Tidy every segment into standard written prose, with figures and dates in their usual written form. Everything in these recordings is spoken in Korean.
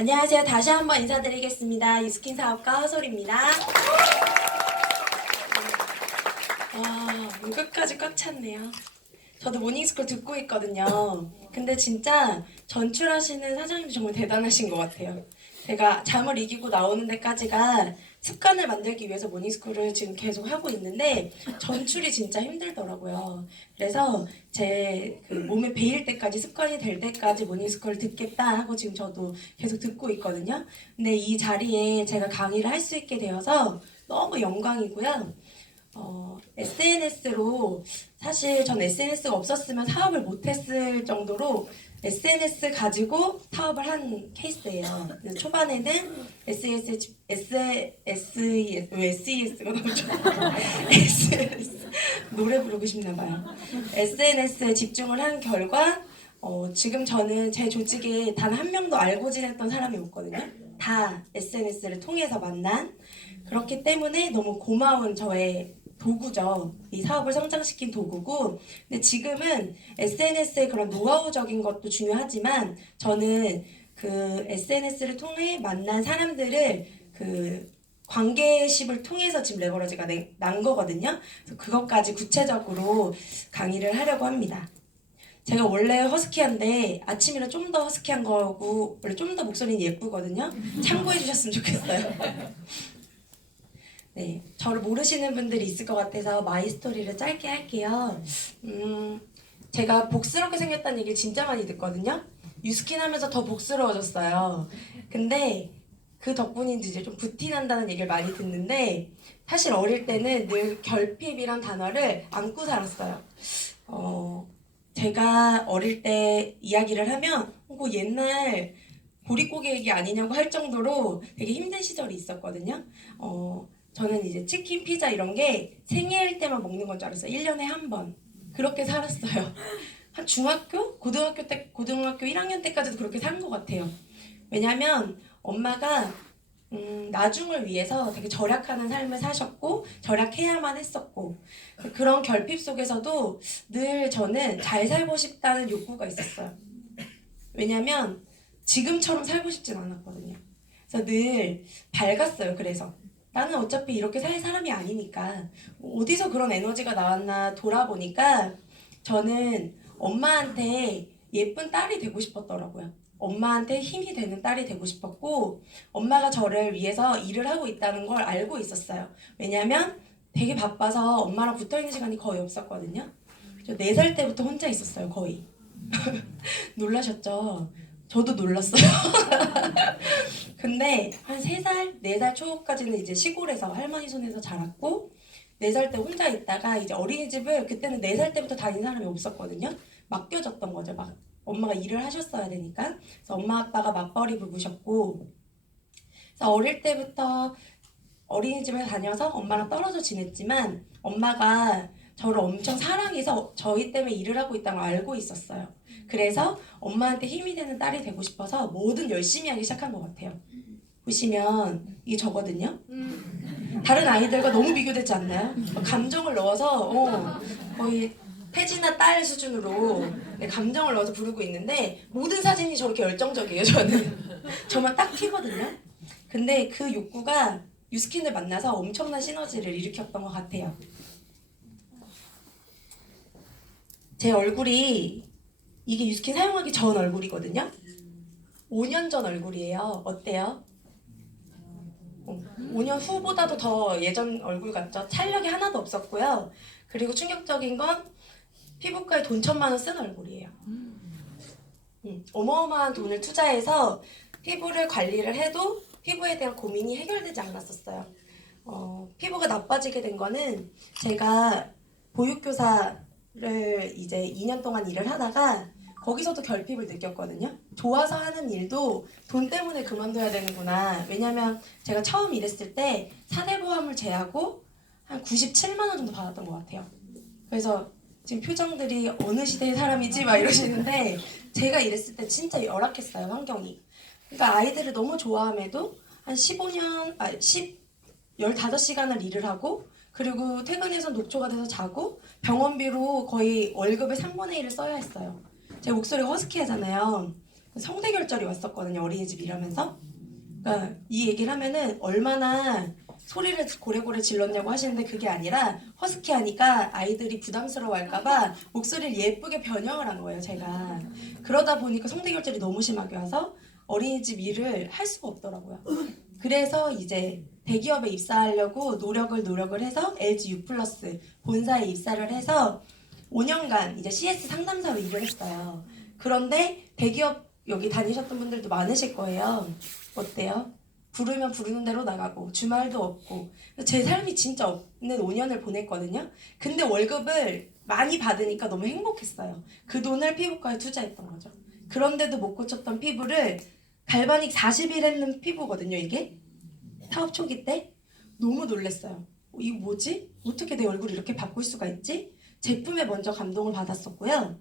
안녕하세요. 다시 한번 인사드리겠습니다. 유스킨 사업가 허솔입니다. 와, 끝까지 꽉 찼네요. 저도 모닝스쿨 듣고 있거든요. 근데 진짜 전출하시는 사장님도 정말 대단하신 것 같아요. 제가 잠을 이기고 나오는 데까지가 습관을 만들기 위해서 모닝스쿨을 지금 계속 하고 있는데 전출이 진짜 힘들더라고요. 그래서 제 그 몸에 배일 때까지 습관이 될 때까지 모닝스쿨을 듣겠다 하고 지금 저도 계속 듣고 있거든요. 근데 이 자리에 제가 강의를 할 수 있게 되어서 너무 영광이고요. SNS로 사실 전 SNS가 없었으면 사업을 못했을 정도로 SNS 가지고 사업을 한 케이스예요. 그래서 초반에는 SES가 너무 좋아. SNS 노래 부르고 싶나 봐요. SNS에 집중을 한 결과 지금 저는 제 조직에 단 한 명도 알고 지냈던 사람이 없거든요. 다 SNS를 통해서 만난 그렇기 때문에 너무 고마운 저의 도구죠. 이 사업을 성장시킨 도구고, 근데 지금은 SNS의 그런 노하우적인 것도 중요하지만 저는 그 SNS를 통해 만난 사람들을 그 관계십을 통해서 지금 레버러지가 난 거거든요. 그래서 그것까지 구체적으로 강의를 하려고 합니다. 제가 원래 허스키한데 아침이라 좀 더 허스키한 거고 원래 좀 더 목소리는 예쁘거든요. 참고해 주셨으면 좋겠어요. 네, 저를 모르시는 분들이 있을 것 같아서 마이 스토리를 짧게 할게요. 제가 복스럽게 생겼다는 얘기를 진짜 많이 듣거든요. 유스킨 하면서 더 복스러워졌어요. 근데 그 덕분인지 이제 좀 부티난다는 얘기를 많이 듣는데 사실 어릴 때는 늘 결핍이란 단어를 안고 살았어요. 제가 어릴 때 이야기를 하면 그 옛날 보릿고개 얘기 아니냐고 할 정도로 되게 힘든 시절이 있었거든요. 저는 이제 치킨, 피자 이런 게 생일 때만 먹는 건 줄 알았어요. 1년에 한 번. 그렇게 살았어요. 한 중학교? 고등학교 1학년 때까지도 그렇게 산 것 같아요. 왜냐면 엄마가 나중을 위해서 되게 절약하는 삶을 사셨고 절약해야만 했었고 그런 결핍 속에서도 늘 저는 잘 살고 싶다는 욕구가 있었어요. 왜냐면 지금처럼 살고 싶진 않았거든요. 그래서 늘 밝았어요. 그래서 나는 어차피 이렇게 살 사람이 아니니까 어디서 그런 에너지가 나왔나 돌아보니까 저는 엄마한테 예쁜 딸이 되고 싶었더라고요. 엄마한테 힘이 되는 딸이 되고 싶었고 엄마가 저를 위해서 일을 하고 있다는 걸 알고 있었어요. 왜냐면 되게 바빠서 엄마랑 붙어있는 시간이 거의 없었거든요. 저 4살 때부터 혼자 있었어요. 거의. 놀라셨죠? 저도 놀랐어요. 근데 한 3살, 4살 초까지는 이제 시골에서 할머니 손에서 자랐고 4살 때 혼자 있다가 이제 어린이집을 그때는 4살 때부터 다닌 사람이 없었거든요. 맡겨졌던 거죠. 막 엄마가 일을 하셨어야 되니까. 그래서 엄마 아빠가 맞벌이 부부셨고 그래서 어릴 때부터 어린이집에 다녀서 엄마랑 떨어져 지냈지만 엄마가 저를 엄청 사랑해서 저희 때문에 일을 하고 있다는 걸 알고 있었어요. 그래서 엄마한테 힘이 되는 딸이 되고 싶어서 뭐든 열심히 하기 시작한 것 같아요. 보시면 이게 저거든요. 다른 아이들과 너무 비교되지 않나요? 감정을 넣어서 거의 태진아 딸 수준으로 감정을 넣어서 부르고 있는데 모든 사진이 저렇게 열정적이에요. 저는 저만 딱 튀거든요. 근데 그 욕구가 유스킨을 만나서 엄청난 시너지를 일으켰던 것 같아요. 제 얼굴이 이게 유스킨 사용하기 전 얼굴이거든요. 5년 전 얼굴이에요. 어때요? 5년 후보다도 더 예전 얼굴 같죠? 탄력이 하나도 없었고요. 그리고 충격적인 건 피부과에 돈 1,000만 원 쓴 얼굴이에요. 어마어마한 돈을 투자해서 피부를 관리를 해도 피부에 대한 고민이 해결되지 않았었어요. 피부가 나빠지게 된 거는 제가 보육교사를 이제 2년 동안 일을 하다가 거기서도 결핍을 느꼈거든요. 좋아서 하는 일도 돈 때문에 그만둬야 되는구나. 왜냐면 제가 처음 일했을 때 사대보험을 제하고 한 97만 원 정도 받았던 것 같아요. 그래서 지금 표정들이 어느 시대의 사람이지 막 이러시는데 제가 일했을 때 진짜 열악했어요, 환경이. 그러니까 아이들을 너무 좋아함에도 한 15시간을 일을 하고 그리고 퇴근해서 녹초가 돼서 자고 병원비로 거의 월급의 3분의 1을 써야 했어요. 제 목소리가 허스키하잖아요. 성대결절이 왔었거든요. 어린이집 일하면서. 그러니까 이 얘기를 하면은 얼마나 소리를 고래고래 질렀냐고 하시는데 그게 아니라 허스키 하니까 아이들이 부담스러워할까봐 목소리를 예쁘게 변형을 한 거예요, 제가. 그러다 보니까 성대결절이 너무 심하게 와서 어린이집 일을 할 수가 없더라고요. 그래서 이제 대기업에 입사하려고 노력을 해서 LG U 플러스 본사에 입사를 해서 5년간 이제 CS 상담사로 일을 했어요. 그런데 대기업 여기 다니셨던 분들도 많으실 거예요. 어때요? 부르면 부르는 대로 나가고 주말도 없고 제 삶이 진짜 없는 5년을 보냈거든요. 근데 월급을 많이 받으니까 너무 행복했어요. 그 돈을 피부과에 투자했던 거죠. 그런데도 못 고쳤던 피부를 갈바닉 40일 했는 피부거든요. 이게 사업 초기 때 너무 놀랐어요. 이거 뭐지? 어떻게 내 얼굴이 이렇게 바꿀 수가 있지? 제품에 먼저 감동을 받았었고요.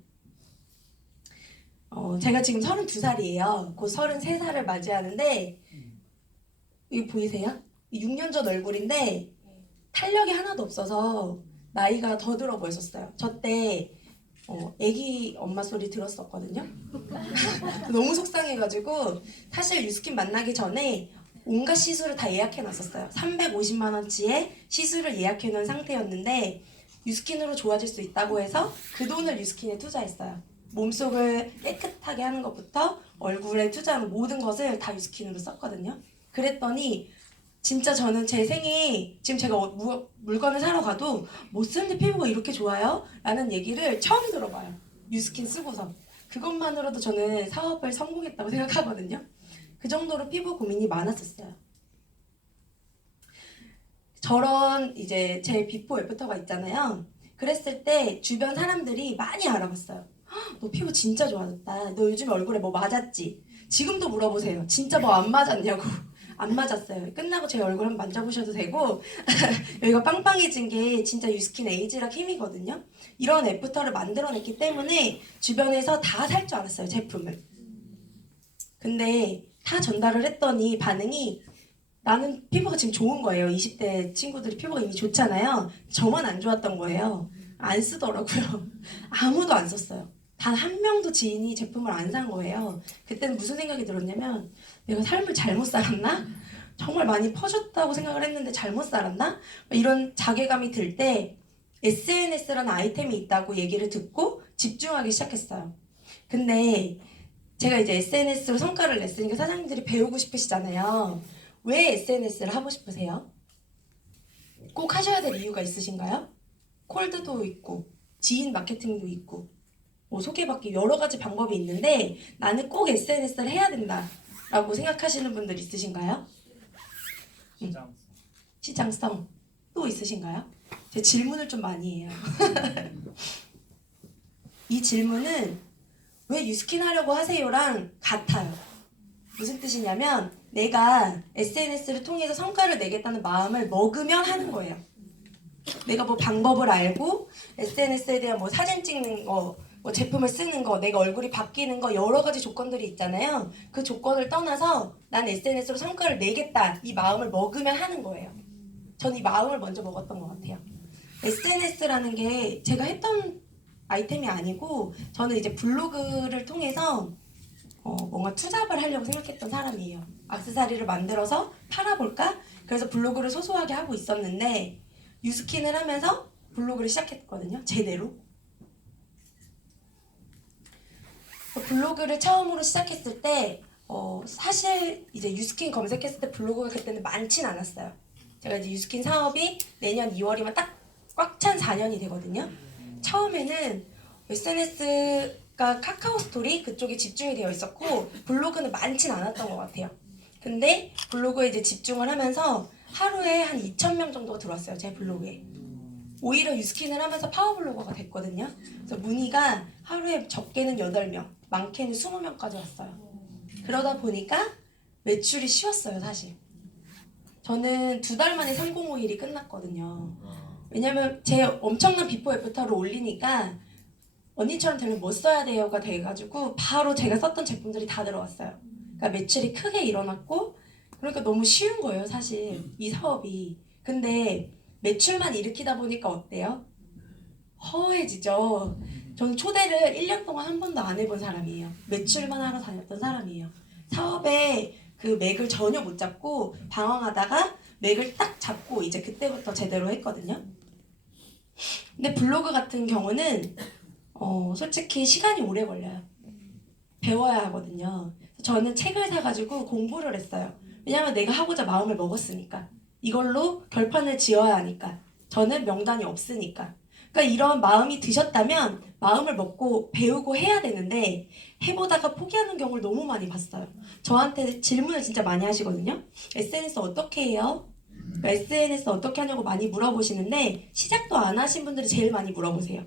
제가 지금 32살이에요. 곧 33살을 맞이하는데 이거 보이세요? 6년 전 얼굴인데 탄력이 하나도 없어서 나이가 더 들어 보였었어요. 저때 애기 엄마 소리 들었었거든요. 너무 속상해가지고 사실 유스킨 만나기 전에 온갖 시술을 다 예약해놨었어요. 350만 원치의 시술을 예약해놓은 상태였는데 유스킨으로 좋아질 수 있다고 해서 그 돈을 유스킨에 투자했어요. 몸속을 깨끗하게 하는 것부터 얼굴에 투자하는 모든 것을 다 유스킨으로 썼거든요. 그랬더니 진짜 저는 제 생에 지금 제가 물건을 사러 가도 못 쓰는데 피부가 이렇게 좋아요? 라는 얘기를 처음 들어봐요. 유스킨 쓰고서. 그것만으로도 저는 사업을 성공했다고 생각하거든요. 그 정도로 피부 고민이 많았었어요. 저런 이제 제 비포 애프터가 있잖아요. 그랬을 때 주변 사람들이 많이 알아봤어요. 너 피부 진짜 좋아졌다. 너 요즘 얼굴에 뭐 맞았지? 지금도 물어보세요. 진짜 뭐 안 맞았냐고. 안 맞았어요. 끝나고 제 얼굴 한번 만져보셔도 되고 여기가 빵빵해진 게 진짜 유스킨 에이지락 힘이거든요. 이런 애프터를 만들어냈기 때문에 주변에서 다 살 줄 알았어요. 제품을. 근데 다 전달을 했더니 반응이 나는 피부가 지금 좋은 거예요. 20대 친구들이 피부가 이미 좋잖아요. 저만 안 좋았던 거예요. 안 쓰더라고요. 아무도 안 썼어요. 단 한 명도 지인이 제품을 안 산 거예요. 그때는 무슨 생각이 들었냐면 내가 삶을 잘못 살았나? 정말 많이 퍼졌다고 생각을 했는데 잘못 살았나? 이런 자괴감이 들 때 SNS라는 아이템이 있다고 얘기를 듣고 집중하기 시작했어요. 근데 제가 이제 SNS로 성과를 냈으니까 사장님들이 배우고 싶으시잖아요. 왜 SNS를 하고 싶으세요? 꼭 하셔야 될 이유가 있으신가요? 콜드도 있고 지인 마케팅도 있고 뭐 소개받기 여러 가지 방법이 있는데 나는 꼭 SNS를 해야 된다라고 생각하시는 분들 있으신가요? 시장성 또 있으신가요? 제 질문을 좀 많이 해요. 이 질문은 왜 유스킨 하려고 하세요랑 같아요. 무슨 뜻이냐면 내가 SNS를 통해서 성과를 내겠다는 마음을 먹으면 하는 거예요. 내가 뭐 방법을 알고 SNS에 대한 뭐 사진 찍는 거, 뭐 제품을 쓰는 거, 내가 얼굴이 바뀌는 거 여러 가지 조건들이 있잖아요. 그 조건을 떠나서 난 SNS로 성과를 내겠다 이 마음을 먹으면 하는 거예요. 전 이 마음을 먼저 먹었던 것 같아요. SNS라는 게 제가 했던 아이템이 아니고 저는 이제 블로그를 통해서 뭔가 투잡을 하려고 생각했던 사람이에요. 액세서리를 만들어서 팔아볼까? 그래서 블로그를 소소하게 하고 있었는데 유스킨을 하면서 블로그를 시작했거든요. 제대로. 블로그를 처음으로 시작했을 때 사실 이제 유스킨 검색했을 때 블로그가 그때는 많진 않았어요. 제가 이제 유스킨 사업이 내년 2월이면 딱 꽉 찬 4년이 되거든요. 처음에는 SNS가 카카오 스토리 그쪽에 집중이 되어 있었고 블로그는 많진 않았던 것 같아요. 근데 블로그에 이제 집중을 하면서 하루에 한 2,000명 정도가 들어왔어요. 제 블로그에. 오히려 유스킨을 하면서 파워블로거가 됐거든요. 그래서 문의가 하루에 적게는 8명, 많게는 20명까지 왔어요. 그러다 보니까 매출이 쉬웠어요, 사실. 저는 2달 만에 3051이 끝났거든요. 왜냐면 제 엄청난 비포 애프터를 올리니까 언니처럼 되면 뭐 써야 돼요가 돼가지고 바로 제가 썼던 제품들이 다 들어왔어요. 그러니까 매출이 크게 일어났고 그러니까 너무 쉬운 거예요, 사실 이 사업이. 근데 매출만 일으키다 보니까 어때요? 허해지죠. 저는 초대를 1년 동안 한 번도 안 해본 사람이에요. 매출만 하러 다녔던 사람이에요. 사업에 그 맥을 전혀 못 잡고 방황하다가 맥을 딱 잡고 이제 그때부터 제대로 했거든요. 근데 블로그 같은 경우는 솔직히 시간이 오래 걸려요. 배워야 하거든요. 저는 책을 사가지고 공부를 했어요. 왜냐면 내가 하고자 마음을 먹었으니까. 이걸로 결판을 지어야 하니까. 저는 명단이 없으니까. 그러니까 이런 마음이 드셨다면 마음을 먹고 배우고 해야 되는데 해보다가 포기하는 경우를 너무 많이 봤어요. 저한테 질문을 진짜 많이 하시거든요. SNS 어떻게 해요? 그러니까 SNS 어떻게 하냐고 많이 물어보시는데 시작도 안 하신 분들이 제일 많이 물어보세요.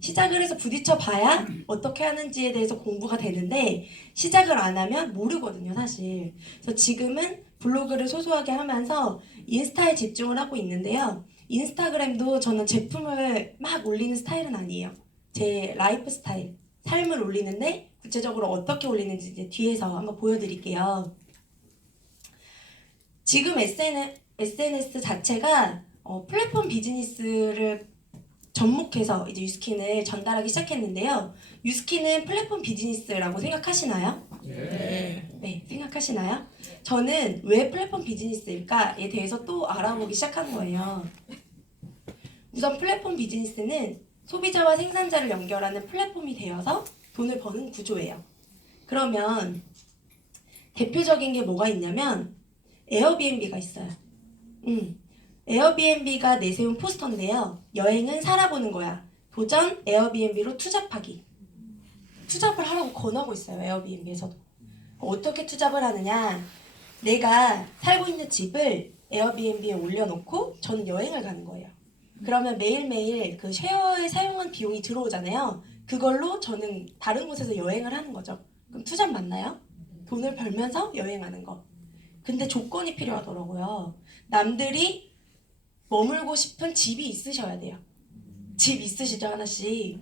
시작을 해서 부딪혀 봐야 어떻게 하는지에 대해서 공부가 되는데 시작을 안 하면 모르거든요, 사실. 그래서 지금은 블로그를 소소하게 하면서 인스타에 집중을 하고 있는데요. 인스타그램도 저는 제품을 막 올리는 스타일은 아니에요. 제 라이프 스타일, 삶을 올리는데 구체적으로 어떻게 올리는지 이제 뒤에서 한번 보여드릴게요. 지금 SNS 자체가 플랫폼 비즈니스를 접목해서 이제 유스킨을 전달하기 시작했는데요. 유스킨은 플랫폼 비즈니스라고 생각하시나요? 네, 생각하시나요? 저는 왜 플랫폼 비즈니스일까에 대해서 또 알아보기 시작한 거예요. 우선 플랫폼 비즈니스는 소비자와 생산자를 연결하는 플랫폼이 되어서 돈을 버는 구조예요. 그러면 대표적인 게 뭐가 있냐면 에어비앤비가 있어요. 에어비앤비가 내세운 포스터인데요. 여행은 살아보는 거야. 도전 에어비앤비로 투잡하기. 투잡을 하라고 권하고 있어요. 에어비앤비에서도. 어떻게 투잡을 하느냐. 내가 살고 있는 집을 에어비앤비에 올려놓고 저는 여행을 가는 거예요. 그러면 매일매일 그 쉐어에 사용한 비용이 들어오잖아요. 그걸로 저는 다른 곳에서 여행을 하는 거죠. 그럼 투잡 맞나요? 돈을 벌면서 여행하는 거. 근데 조건이 필요하더라고요. 남들이 머물고 싶은 집이 있으셔야 돼요. 집 있으시죠, 하나씩?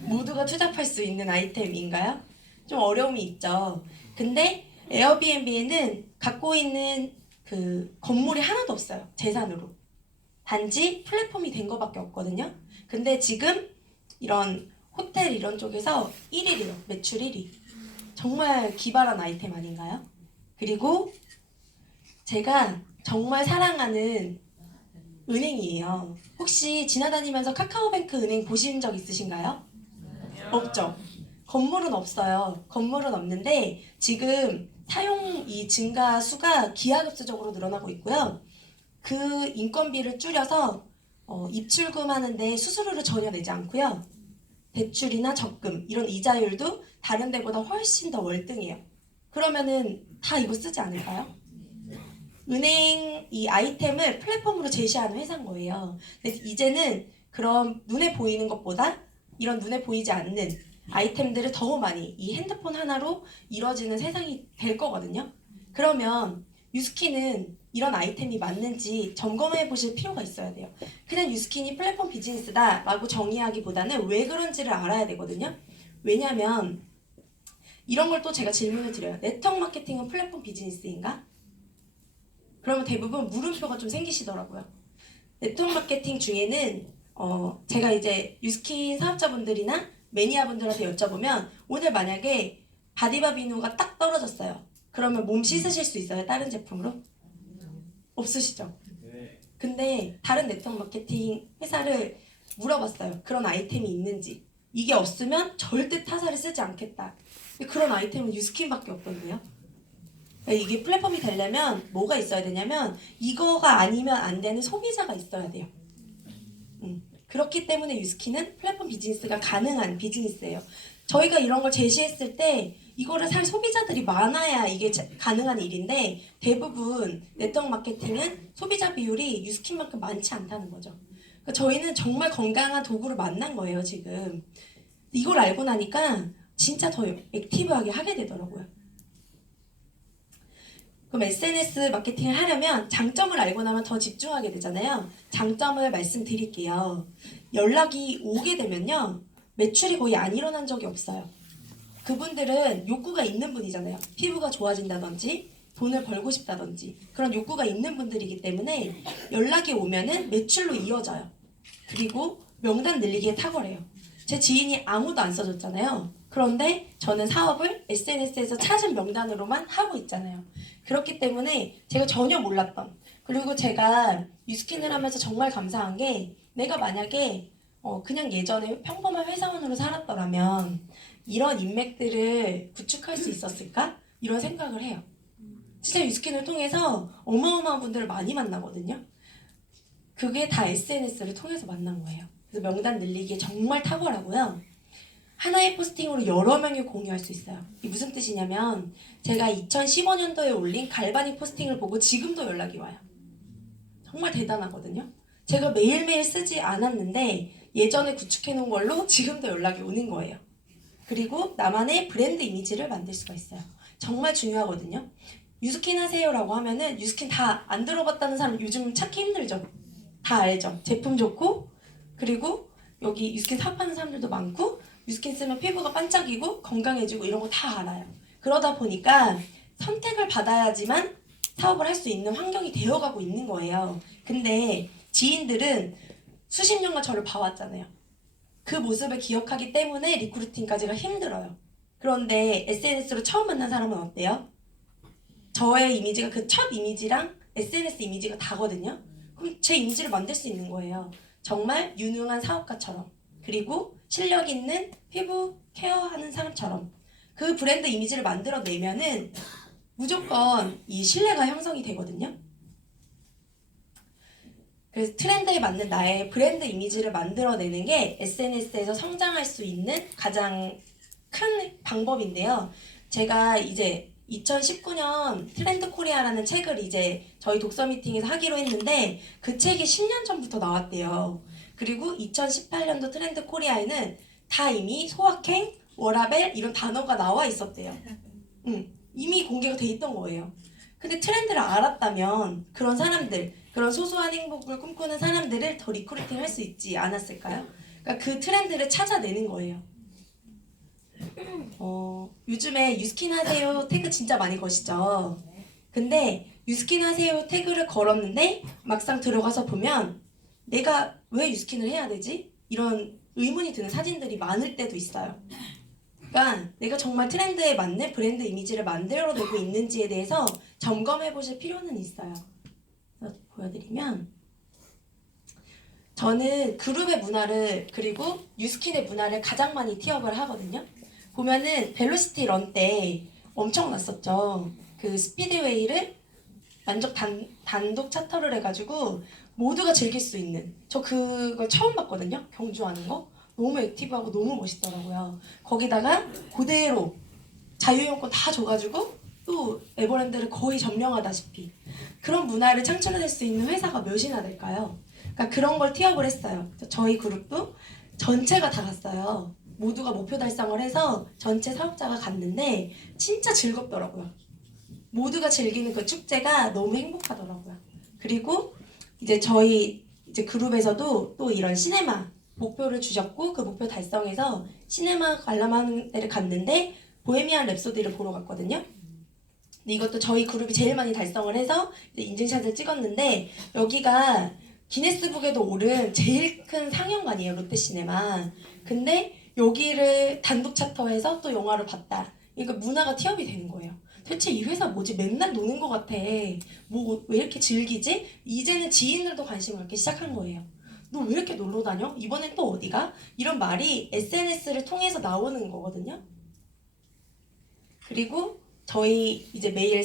모두가 투잡할 수 있는 아이템인가요? 좀 어려움이 있죠. 근데 에어비앤비에는 갖고 있는 그 건물이 하나도 없어요. 재산으로. 단지 플랫폼이 된 거밖에 없거든요. 근데 지금 이런 호텔 이런 쪽에서 1위래요. 매출 1위. 정말 기발한 아이템 아닌가요? 그리고 제가 정말 사랑하는 은행이에요. 혹시 지나다니면서 카카오뱅크 은행 보신 적 있으신가요? 없죠? 건물은 없어요. 건물은 없는데 지금 사용 이 증가 수가 기하급수적으로 늘어나고 있고요. 그 인건비를 줄여서 입출금 하는데 수수료를 전혀 내지 않고요. 대출이나 적금 이런 이자율도 다른 데보다 훨씬 더 월등해요. 그러면은 다 이거 쓰지 않을까요? 은행 이 아이템을 플랫폼으로 제시하는 회사인 거예요. 근데 이제는 그런 눈에 보이는 것보다 이런 눈에 보이지 않는 아이템들을 더 많이 이 핸드폰 하나로 이루어지는 세상이 될 거거든요. 그러면 유스킨은 이런 아이템이 맞는지 점검해 보실 필요가 있어야 돼요. 그냥 유스킨이 플랫폼 비즈니스다 라고 정의하기보다는 왜 그런지를 알아야 되거든요. 왜냐면 이런 걸 또 제가 질문을 드려요. 네트워크 마케팅은 플랫폼 비즈니스인가? 그러면 대부분 물음표가 좀 생기시더라고요. 네트워크 마케팅 중에는 제가 이제 유스킨 사업자분들이나 매니아분들한테 여쭤보면 오늘 만약에 바디바 비누가 딱 떨어졌어요. 그러면 몸 씻으실 수 있어요? 다른 제품으로? 없으시죠? 근데 다른 네트워크 마케팅 회사를 물어봤어요. 그런 아이템이 있는지. 이게 없으면 절대 타사를 쓰지 않겠다. 근데 그런 아이템은 유스킨밖에 없던데요. 이게 플랫폼이 되려면 뭐가 있어야 되냐면 이거가 아니면 안 되는 소비자가 있어야 돼요. 그렇기 때문에 유스킨은 플랫폼 비즈니스가 가능한 비즈니스예요. 저희가 이런 걸 제시했을 때 이거를 살 소비자들이 많아야 이게 가능한 일인데 대부분 네트워크 마케팅은 소비자 비율이 유스킨만큼 많지 않다는 거죠. 그러니까 저희는 정말 건강한 도구를 만난 거예요, 지금. 이걸 알고 나니까 진짜 더 액티브하게 하게 되더라고요. 그럼 SNS 마케팅을 하려면 장점을 알고 나면 더 집중하게 되잖아요. 장점을 말씀드릴게요. 연락이 오게 되면요. 매출이 거의 안 일어난 적이 없어요. 그분들은 욕구가 있는 분이잖아요. 피부가 좋아진다든지 돈을 벌고 싶다든지 그런 욕구가 있는 분들이기 때문에 연락이 오면은 매출로 이어져요. 그리고 명단 늘리기에 탁월해요. 제 지인이 아무도 안 써줬잖아요. 그런데 저는 사업을 SNS에서 찾은 명단으로만 하고 있잖아요. 그렇기 때문에 제가 전혀 몰랐던, 그리고 제가 뉴스킨을 하면서 정말 감사한 게, 내가 만약에 그냥 예전에 평범한 회사원으로 살았더라면 이런 인맥들을 구축할 수 있었을까? 이런 생각을 해요. 진짜 뉴스킨을 통해서 어마어마한 분들을 많이 만나거든요. 그게 다 SNS를 통해서 만난 거예요. 그래서 명단 늘리기에 정말 탁월하고요. 하나의 포스팅으로 여러 명이 공유할 수 있어요. 이게 무슨 뜻이냐면, 제가 2015년도에 올린 갈바닉 포스팅을 보고 지금도 연락이 와요. 정말 대단하거든요. 제가 매일매일 쓰지 않았는데 예전에 구축해놓은 걸로 지금도 연락이 오는 거예요. 그리고 나만의 브랜드 이미지를 만들 수가 있어요. 정말 중요하거든요. 유스킨 하세요라고 하면은 유스킨 다 안 들어봤다는 사람 요즘 찾기 힘들죠. 다 알죠. 제품 좋고, 그리고 여기 유스킨 사업하는 사람들도 많고, 유스킨 쓰면 피부가 반짝이고 건강해지고 이런 거 다 알아요. 그러다 보니까 선택을 받아야지만 사업을 할 수 있는 환경이 되어가고 있는 거예요. 근데 지인들은 수십 년간 저를 봐왔잖아요. 그 모습을 기억하기 때문에 리크루팅까지가 힘들어요. 그런데 SNS로 처음 만난 사람은 어때요? 저의 이미지가 그 첫 이미지랑 SNS 이미지가 다거든요. 그럼 제 이미지를 만들 수 있는 거예요. 정말 유능한 사업가처럼, 그리고 실력 있는 피부 케어하는 사람처럼 그 브랜드 이미지를 만들어내면은 무조건 이 신뢰가 형성이 되거든요. 그래서 트렌드에 맞는 나의 브랜드 이미지를 만들어내는 게 SNS에서 성장할 수 있는 가장 큰 방법인데요. 제가 이제 2019년 트렌드 코리아라는 책을 이제 저희 독서 미팅에서 하기로 했는데, 그 책이 10년 전부터 나왔대요. 그리고 2018년도 트렌드 코리아에는 다 이미 소확행, 워라벨 이런 단어가 나와 있었대요. 이미 공개가 돼 있던 거예요. 근데 트렌드를 알았다면 그런 사람들, 그런 소소한 행복을 꿈꾸는 사람들을 더 리크루팅 할 수 있지 않았을까요? 그러니까 그 트렌드를 찾아내는 거예요. 요즘에 유스킨 하세요 태그 진짜 많이 거시죠? 근데 유스킨 하세요 태그를 걸었는데 막상 들어가서 보면 내가 왜 유스킨을 해야 되지? 이런 의문이 드는 사진들이 많을 때도 있어요. 그러니까 내가 정말 트렌드에 맞는 브랜드 이미지를 만들어내고 있는지에 대해서 점검해 보실 필요는 있어요. 그래서 보여드리면, 저는 그룹의 문화를, 그리고 뉴스킨의 문화를 가장 많이 티업을 하거든요. 보면은 벨로시티 런 때 엄청났었죠. 그 스피드웨이를 단독 차터를 해가지고 모두가 즐길 수 있는, 저 그걸 처음 봤거든요. 경주하는 거 너무 액티브하고 너무 멋있더라고요. 거기다가 그대로 자유이용권 다 줘가지고 또 에버랜드를 거의 점령하다시피 그런 문화를 창출해낼 수 있는 회사가 몇이나 될까요? 그러니까 그런 걸 티업을 했어요. 저희 그룹도 전체가 다 갔어요. 모두가 목표 달성을 해서 전체 사업자가 갔는데 진짜 즐겁더라고요. 모두가 즐기는 그 축제가 너무 행복하더라고요. 그리고 이제 저희 이제 그룹에서도 또 이런 시네마 목표를 주셨고, 그 목표 달성해서 시네마 관람하는 데를 갔는데 보헤미안 랩소디를 보러 갔거든요. 근데 이것도 저희 그룹이 제일 많이 달성을 해서 이제 인증샷을 찍었는데, 여기가 기네스북에도 오른 제일 큰 상영관이에요, 롯데시네마. 근데 여기를 단독 차터해서 또 영화를 봤다. 그러니까 문화가 티업이 되는 거예요. 대체 이 회사 뭐지? 맨날 노는 것 같아. 뭐 왜 이렇게 즐기지? 이제는 지인들도 관심을 갖기 시작한 거예요. 너 왜 이렇게 놀러 다녀? 이번엔 또 어디가? 이런 말이 SNS를 통해서 나오는 거거든요. 그리고 저희 이제 매일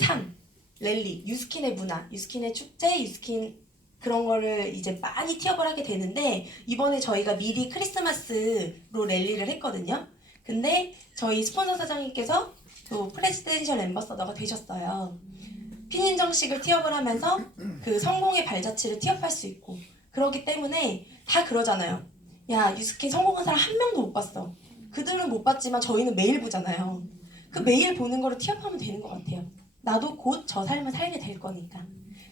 랠리, 유스킨의 문화, 유스킨의 축제, 유스킨 그런 거를 이제 많이 티업을 하게 되는데, 이번에 저희가 미리 크리스마스로 랠리를 했거든요. 근데 저희 스폰서 사장님께서 또 프레지덴셜 앰버서더가 되셨어요. 피인정식을 티업을 하면서 그 성공의 발자취를 티업할 수 있고, 그렇기 때문에 다 그러잖아요. 야, 유스킨 성공한 사람 한 명도 못 봤어. 그들은 못 봤지만 저희는 매일 보잖아요. 그 매일 보는 거를 티업하면 되는 것 같아요. 나도 곧 저 삶을 살게 될 거니까.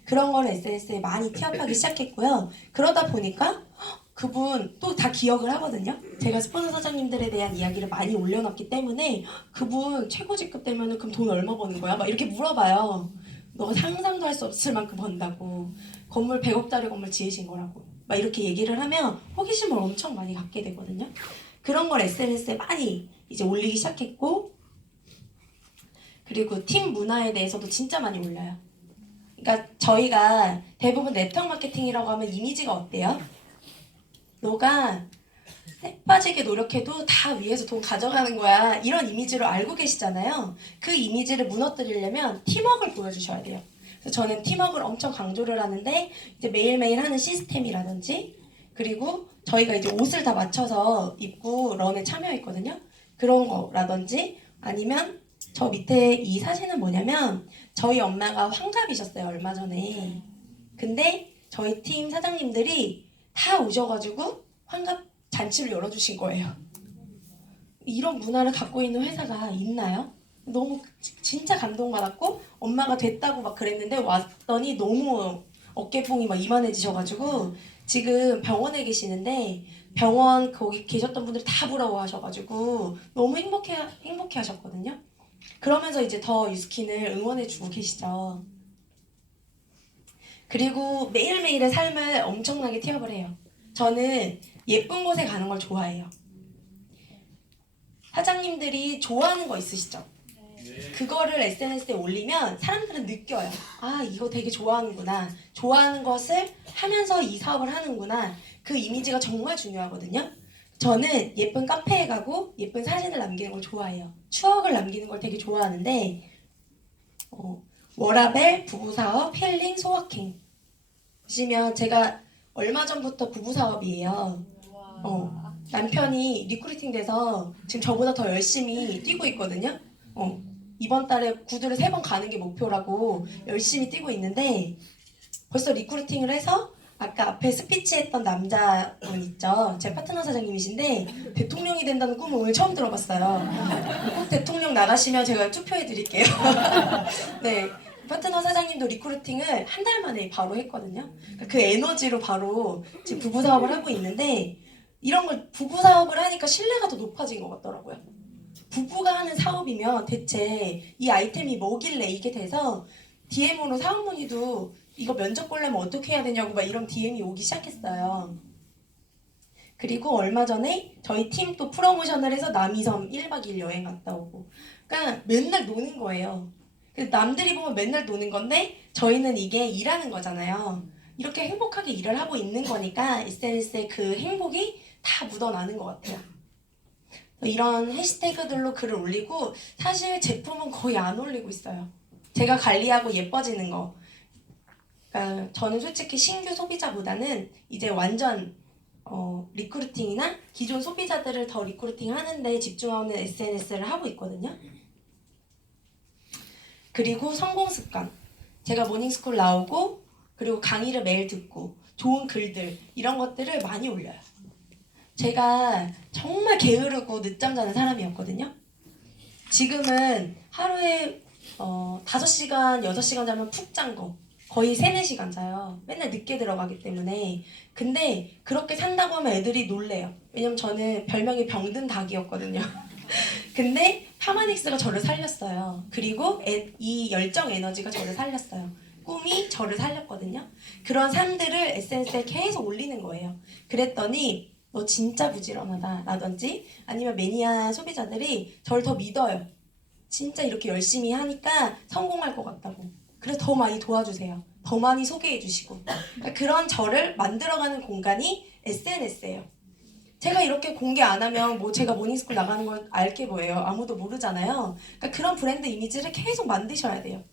그런 거를 SNS에 많이 티업하기 시작했고요. 그러다 보니까 그분 또 다 기억을 하거든요. 제가 스폰서 사장님들에 대한 이야기를 많이 올려놨기 때문에 그분 최고 직급 되면은 그럼 돈 얼마 버는 거야? 막 이렇게 물어봐요. 너가 상상도 할 수 없을 만큼 번다고. 건물 100억짜리 건물 지으신 거라고. 막 이렇게 얘기를 하면 호기심을 엄청 많이 갖게 되거든요. 그런 걸 SNS에 많이 이제 올리기 시작했고, 그리고 팀 문화에 대해서도 진짜 많이 올려요. 그러니까 저희가 대부분 네트워크 마케팅이라고 하면 이미지가 어때요? 너가 쎄 빠지게 노력해도 다 위에서 돈 가져가는 거야. 이런 이미지로 알고 계시잖아요. 그 이미지를 무너뜨리려면 팀워크를 보여주셔야 돼요. 그래서 저는 팀워크를 엄청 강조를 하는데 이제 매일매일 하는 시스템이라든지 그리고 저희가 이제 옷을 다 맞춰서 입고 런에 참여했거든요. 그런 거라든지 아니면 저 밑에 이 사진은 뭐냐면 저희 엄마가 환갑이셨어요. 얼마 전에. 근데 저희 팀 사장님들이 다 오셔가지고 환갑 잔치를 열어주신 거예요. 이런 문화를 갖고 있는 회사가 있나요? 너무 진짜 감동받았고 엄마가 됐다고 막 그랬는데 왔더니 너무 어깨뽕이 막 이만해지셔가지고 지금 병원에 계시는데 병원 거기 계셨던 분들이 다 부러워하셔가지고 너무 행복해 하셨거든요. 그러면서 이제 더 유스킨을 응원해주고 계시죠. 그리고 매일매일의 삶을 엄청나게 티업을 해요. 저는 예쁜 곳에 가는 걸 좋아해요. 사장님들이 좋아하는 거 있으시죠? 그거를 SNS에 올리면 사람들은 느껴요. 아, 이거 되게 좋아하는구나. 좋아하는 것을 하면서 이 사업을 하는구나. 그 이미지가 정말 중요하거든요. 저는 예쁜 카페에 가고 예쁜 사진을 남기는 걸 좋아해요. 추억을 남기는 걸 되게 좋아하는데 워라벨, 부부사업, 힐링, 소확행 보시면 제가 얼마 전부터 부부사업이에요. 남편이 리크루팅 돼서 지금 저보다 더 열심히 뛰고 있거든요. 이번 달에 구두를 3번 가는 게 목표라고 열심히 뛰고 있는데 벌써 리크루팅을 해서 아까 앞에 스피치 했던 남자분 있죠. 제 파트너 사장님이신데 대통령이 된다는 꿈을 오늘 처음 들어봤어요. 꼭 대통령 나가시면 제가 투표해 드릴게요. 네. 파트너 사장님도 리크루팅을 한 달 만에 바로 했거든요. 그 에너지로 바로 지금 부부 사업을 하고 있는데 이런 걸 부부 사업을 하니까 신뢰가 더 높아진 것 같더라고요. 부부가 하는 사업이면 대체 이 아이템이 뭐길래 이게 돼서 DM으로 사업 문의도 이거 면접 보려면 어떻게 해야 되냐고 막 이런 DM이 오기 시작했어요. 그리고 얼마 전에 저희 팀 또 프로모션을 해서 남이섬 1박 2일 여행 갔다 오고 그러니까 맨날 노는 거예요. 남들이 보면 맨날 노는 건데 저희는 이게 일하는 거잖아요. 이렇게 행복하게 일을 하고 있는 거니까 SNS에 그 행복이 다 묻어나는 것 같아요. 이런 해시태그들로 글을 올리고 사실 제품은 거의 안 올리고 있어요. 제가 관리하고 예뻐지는 거. 그러니까 저는 솔직히 신규 소비자보다는 이제 완전 리크루팅이나 기존 소비자들을 더 리크루팅 하는데 집중하는 SNS를 하고 있거든요. 그리고 성공 습관. 제가 모닝스쿨 나오고 그리고 강의를 매일 듣고 좋은 글들 이런 것들을 많이 올려요. 제가 정말 게으르고 늦잠 자는 사람이었거든요. 지금은 하루에 5시간, 6시간 자면 푹 잔 거. 거의 3, 4시간 자요. 맨날 늦게 들어가기 때문에. 근데 그렇게 산다고 하면 애들이 놀래요. 왜냐면 저는 별명이 병든 닭이었거든요. 근데 파마닉스가 저를 살렸어요. 그리고 이 열정 에너지가 저를 살렸어요. 꿈이 저를 살렸거든요. 그런 삶들을 SNS에 계속 올리는 거예요. 그랬더니 너 진짜 부지런하다 라든지 아니면 매니아 소비자들이 저를 더 믿어요. 진짜 이렇게 열심히 하니까 성공할 것 같다고. 그래서 더 많이 도와주세요. 더 많이 소개해 주시고. 그러니까 그런 저를 만들어가는 공간이 SNS예요. 제가 이렇게 공개 안 하면 뭐 제가 모닝스쿨 나가는 걸 알게 뭐예요. 아무도 모르잖아요. 그러니까 그런 브랜드 이미지를 계속 만드셔야 돼요.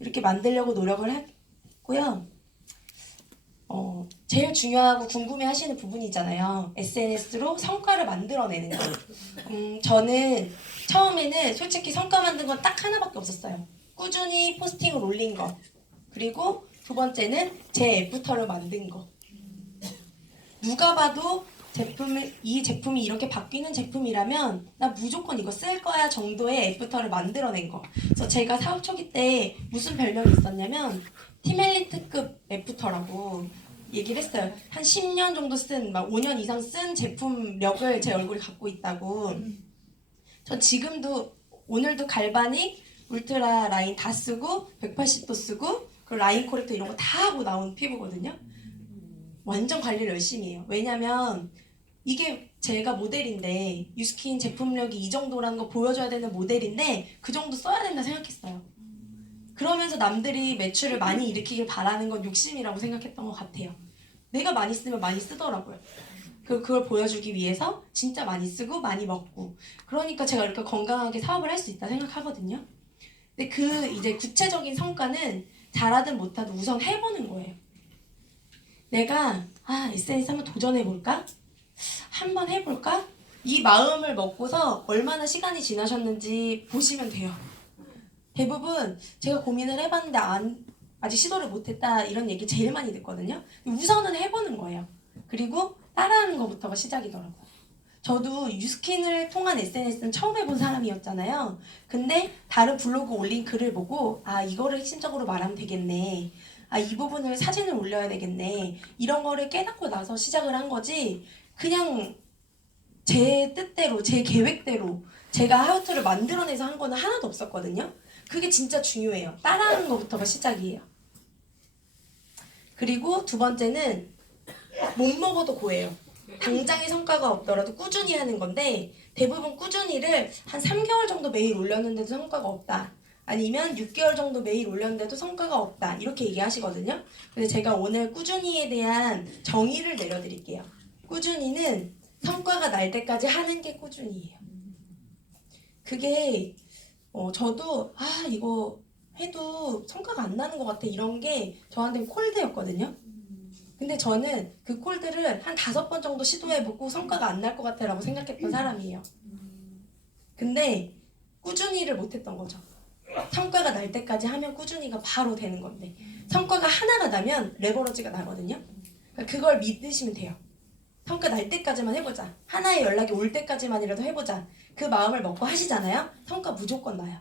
이렇게 만들려고 노력을 했고요. 제일 중요하고 궁금해하시는 부분이잖아요. SNS로 성과를 만들어내는 거. 저는 처음에는 솔직히 성과 만든 건 딱 하나밖에 없었어요. 꾸준히 포스팅을 올린 거. 그리고 두 번째는 제 애프터를 만든 거. 누가 봐도 이 제품이 이렇게 바뀌는 제품이라면 나 무조건 이거 쓸 거야 정도의 애프터를 만들어낸 거. 그래서 제가 사업 초기 때 무슨 별명이 있었냐면 팀엘리트급 애프터라고 얘기를 했어요. 한 10년 정도 막 5년 이상 쓴 제품력을 제 얼굴이 갖고 있다고. 전 지금도 오늘도 갈바닉, 울트라 라인 다 쓰고 180도 쓰고 그리고 라인 코렉터 이런 거 다 하고 나온 피부거든요. 완전 관리를 열심히 해요. 왜냐면 이게 제가 모델인데 유스킨 제품력이 이 정도라는 거 보여줘야 되는 모델인데 그 정도 써야 된다 생각했어요. 그러면서 남들이 매출을 많이 일으키길 바라는 건 욕심이라고 생각했던 것 같아요. 내가 많이 쓰면 많이 쓰더라고요. 그걸 보여주기 위해서 진짜 많이 쓰고 많이 먹고, 그러니까 제가 이렇게 건강하게 사업을 할 수 있다 생각하거든요. 근데 그 이제 구체적인 성과는 잘하든 못하든 우선 해보는 거예요. 내가 SNS 한번 도전해볼까? 한번 해볼까? 이 마음을 먹고서 얼마나 시간이 지나셨는지 보시면 돼요. 대부분 제가 고민을 해봤는데 아직 시도를 못했다 이런 얘기 제일 많이 듣거든요. 우선은 해보는 거예요. 그리고 따라하는 것부터가 시작이더라고요. 저도 유스킨을 통한 SNS는 처음 해본 사람이었잖아요. 근데 다른 블로그 올린 글을 보고 이거를 핵심적으로 말하면 되겠네. 이 부분을 사진을 올려야 되겠네. 이런 거를 깨닫고 나서 시작을 한 거지. 그냥 제 뜻대로, 제 계획대로 제가 하우투를 만들어내서 한 거는 하나도 없었거든요. 그게 진짜 중요해요. 따라하는 것부터가 시작이에요. 그리고 두 번째는 못 먹어도 고해요. 당장의 성과가 없더라도 꾸준히 하는 건데, 대부분 꾸준히를 한 3개월 정도 매일 올렸는데도 성과가 없다. 아니면 6개월 정도 매일 올렸는데도 성과가 없다. 이렇게 얘기하시거든요. 근데 제가 오늘 꾸준히에 대한 정의를 내려드릴게요. 꾸준히는 성과가 날 때까지 하는 게 꾸준히예요. 그게 저도 이거 해도 성과가 안 나는 것 같아 이런 게 저한테는 콜드였거든요. 근데 저는 그 콜드를 한 5번 정도 시도해보고 성과가 안 날 것 같아라고 생각했던 사람이에요. 근데 꾸준히를 못했던 거죠. 성과가 날 때까지 하면 꾸준히가 바로 되는 건데, 성과가 하나가 나면 레버러지가 나거든요. 그러니까 그걸 믿으시면 돼요. 성과 날 때까지만 해보자. 하나의 연락이 올 때까지만이라도 해보자. 그 마음을 먹고 하시잖아요. 성과 무조건 나요.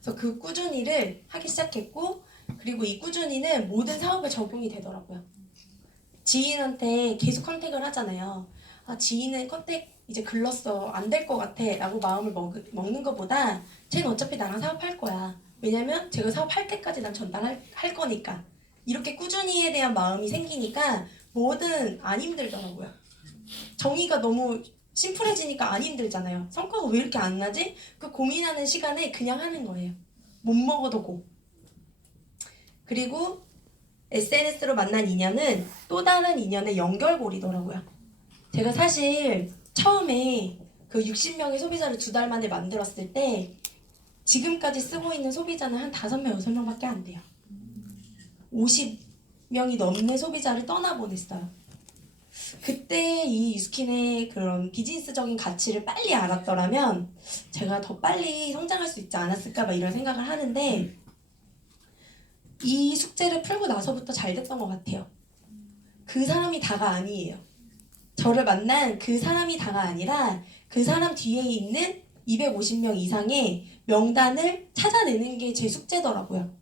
그래서 그 꾸준히를 하기 시작했고, 그리고 이 꾸준히는 모든 사업에 적용이 되더라고요. 지인한테 계속 컨택을 하잖아요. 지인은 컨택 이제 글렀어. 안 될 것 같아. 라고 마음을 먹는 것보다 쟤는 어차피 나랑 사업할 거야. 왜냐면 제가 사업할 때까지 난 전달할 거니까. 이렇게 꾸준히에 대한 마음이 생기니까 뭐든 안 힘들더라고요. 정의가 너무 심플해지니까 안 힘들잖아요. 성과가 왜 이렇게 안 나지? 그 고민하는 시간에 그냥 하는 거예요. 못 먹어도 고. 그리고 SNS로 만난 인연은 또 다른 인연의 연결고리더라고요. 제가 사실 처음에 그 60명의 소비자를 2달 만에 만들었을 때 지금까지 쓰고 있는 소비자는 한 5명, 6명밖에 안 돼요. 50명이 넘는 소비자를 떠나보냈어요. 그때 이 유스킨의 그런 비즈니스적인 가치를 빨리 알았더라면 제가 더 빨리 성장할 수 있지 않았을까 봐 이런 생각을 하는데, 이 숙제를 풀고 나서부터 잘 됐던 것 같아요. 그 사람이 다가 아니에요. 저를 만난 그 사람이 다가 아니라 그 사람 뒤에 있는 250명 이상의 명단을 찾아내는 게 제 숙제더라고요.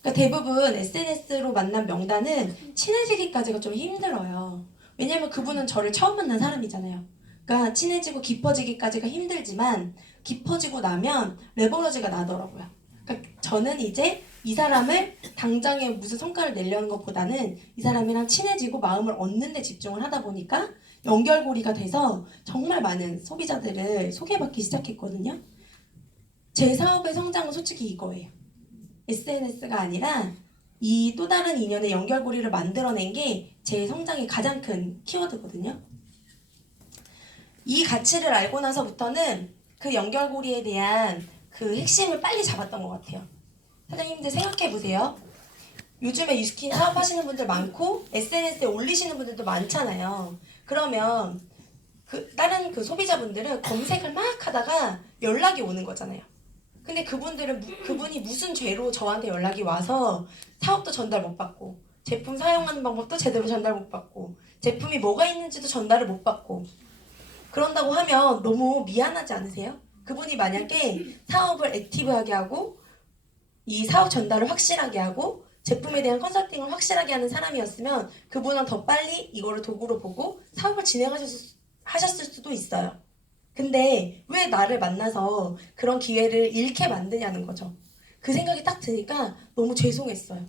그러니까 대부분 SNS로 만난 명단은 친해지기까지가 좀 힘들어요. 왜냐면 그분은 저를 처음 만난 사람이잖아요. 그러니까 친해지고 깊어지기까지가 힘들지만 깊어지고 나면 레버러지가 나더라고요. 그러니까 저는 이제 이 사람을 당장에 무슨 성과를 내려는 것보다는 이 사람이랑 친해지고 마음을 얻는 데 집중을 하다 보니까 연결고리가 돼서 정말 많은 소비자들을 소개받기 시작했거든요. 제 사업의 성장은 솔직히 이거예요. SNS가 아니라 이 또 다른 인연의 연결고리를 만들어낸 게 제 성장의 가장 큰 키워드거든요. 이 가치를 알고 나서부터는 그 연결고리에 대한 그 핵심을 빨리 잡았던 것 같아요. 사장님들 생각해보세요. 요즘에 유스킨 사업하시는 분들 많고 SNS에 올리시는 분들도 많잖아요. 그러면 다른 소비자분들은 검색을 막 하다가 연락이 오는 거잖아요. 근데 그분이 무슨 죄로 저한테 연락이 와서 사업도 전달 못 받고 제품 사용하는 방법도 제대로 전달 못 받고 제품이 뭐가 있는지도 전달을 못 받고 그런다고 하면 너무 미안하지 않으세요? 그분이 만약에 사업을 액티브하게 하고 이 사업 전달을 확실하게 하고 제품에 대한 컨설팅을 확실하게 하는 사람이었으면 그분은 더 빨리 이거를 도구로 보고 사업을 진행하셨을 수도 있어요. 근데 왜 나를 만나서 그런 기회를 잃게 만드냐는 거죠. 그 생각이 딱 드니까 너무 죄송했어요.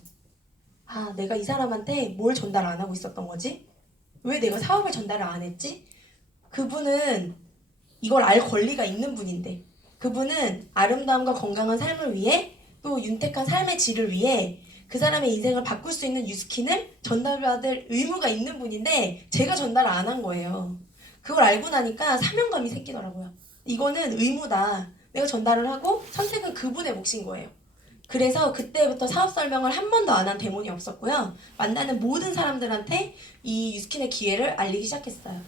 내가 이 사람한테 뭘 전달 안 하고 있었던 거지? 왜 내가 사업을 전달을 안 했지? 그분은 이걸 알 권리가 있는 분인데, 그분은 아름다움과 건강한 삶을 위해 또 윤택한 삶의 질을 위해 그 사람의 인생을 바꿀 수 있는 뉴스킨을 전달받을 의무가 있는 분인데 제가 전달을 안 한 거예요. 그걸 알고 나니까 사명감이 생기더라고요. 이거는 의무다. 내가 전달을 하고 선택은 그분의 몫인 거예요. 그래서 그때부터 사업 설명을 한 번도 안 한 대본이 없었고요. 만나는 모든 사람들한테 이 뉴스킨의 기회를 알리기 시작했어요.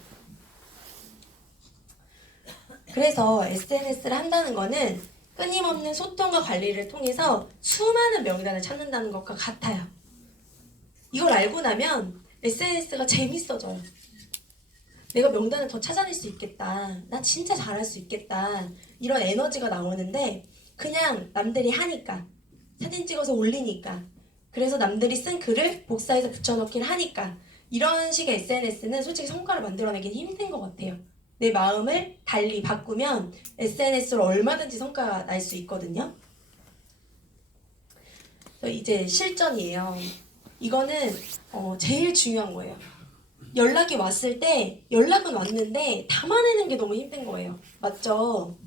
그래서 SNS를 한다는 거는 끊임없는 소통과 관리를 통해서 수많은 명단을 찾는다는 것과 같아요. 이걸 알고 나면 SNS가 재밌어져요. 내가 명단을 더 찾아낼 수 있겠다. 나 진짜 잘할 수 있겠다. 이런 에너지가 나오는데 그냥 남들이 하니까, 사진 찍어서 올리니까, 그래서 남들이 쓴 글을 복사해서 붙여넣기를 하니까, 이런 식의 SNS는 솔직히 성과를 만들어내긴 힘든 것 같아요. 내 마음을 달리 바꾸면 SNS로 얼마든지 성과가 날 수 있거든요. 이제 실전이에요. 이거는 제일 중요한 거예요. 연락이 왔을 때 연락은 왔는데 담아내는 게 너무 힘든 거예요. 맞죠?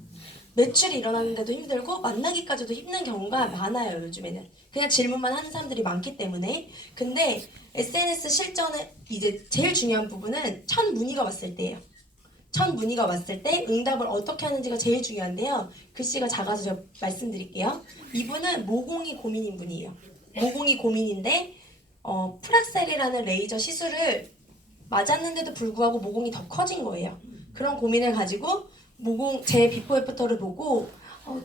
매출이 일어나는데도 힘들고 만나기까지도 힘든 경우가 많아요. 요즘에는 그냥 질문만 하는 사람들이 많기 때문에. 근데 SNS 실전에 이제 제일 중요한 부분은 첫 문의가 왔을 때예요. 첫 문의가 왔을 때 응답을 어떻게 하는지가 제일 중요한데요. 글씨가 작아서 제가 말씀드릴게요. 이분은 모공이 고민인 분이에요. 모공이 고민인데 프락셀이라는 레이저 시술을 맞았는데도 불구하고 모공이 더 커진 거예요. 그런 고민을 가지고 제 비포 애프터를 보고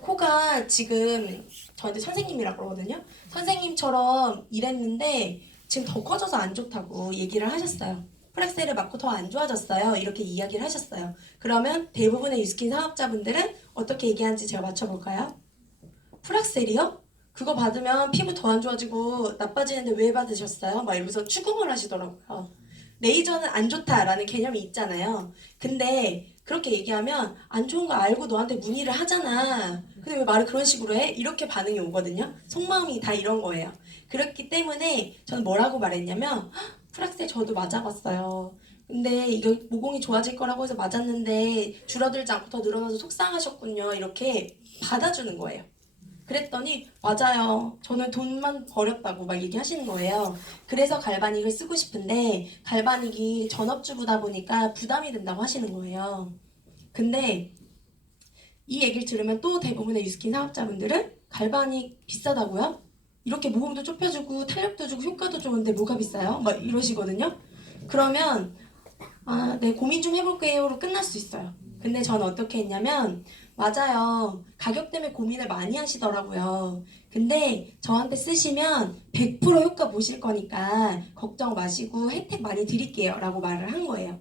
코가 지금 저한테 선생님이라고 그러거든요. 선생님처럼 일했는데 지금 더 커져서 안 좋다고 얘기를 하셨어요. 프락셀을 맞고 더 안 좋아졌어요. 이렇게 이야기를 하셨어요. 그러면 대부분의 유스킨 사업자분들은 어떻게 얘기하는지 제가 맞춰볼까요? 프락셀이요? 그거 받으면 피부 더 안 좋아지고 나빠지는데 왜 받으셨어요? 막 이러면서 추궁을 하시더라고요. 레이저는 안 좋다라는 개념이 있잖아요. 근데 그렇게 얘기하면 안 좋은 거 알고 너한테 문의를 하잖아. 근데 왜 말을 그런 식으로 해? 이렇게 반응이 오거든요. 속마음이 다 이런 거예요. 그렇기 때문에 저는 뭐라고 말했냐면 프락셀 저도 맞아봤어요. 근데 이거 모공이 좋아질 거라고 해서 맞았는데 줄어들지 않고 더 늘어나서 속상하셨군요. 이렇게 받아주는 거예요. 그랬더니 맞아요. 저는 돈만 버렸다고 막 얘기하시는 거예요. 그래서 갈바닉을 쓰고 싶은데 갈바닉이 전업주부다 보니까 부담이 된다고 하시는 거예요. 근데 이 얘기를 들으면 또 대부분의 유스킨 사업자분들은 갈바닉 비싸다고요? 이렇게 모공도 좁혀주고 탄력도 주고 효과도 좋은데 뭐가 비싸요? 막 이러시거든요. 그러면 네, 고민 좀 해볼게요로 끝날 수 있어요. 근데 저는 어떻게 했냐면 맞아요. 가격 때문에 고민을 많이 하시더라고요. 근데 저한테 쓰시면 100% 효과 보실 거니까 걱정 마시고 혜택 많이 드릴게요 라고 말을 한 거예요.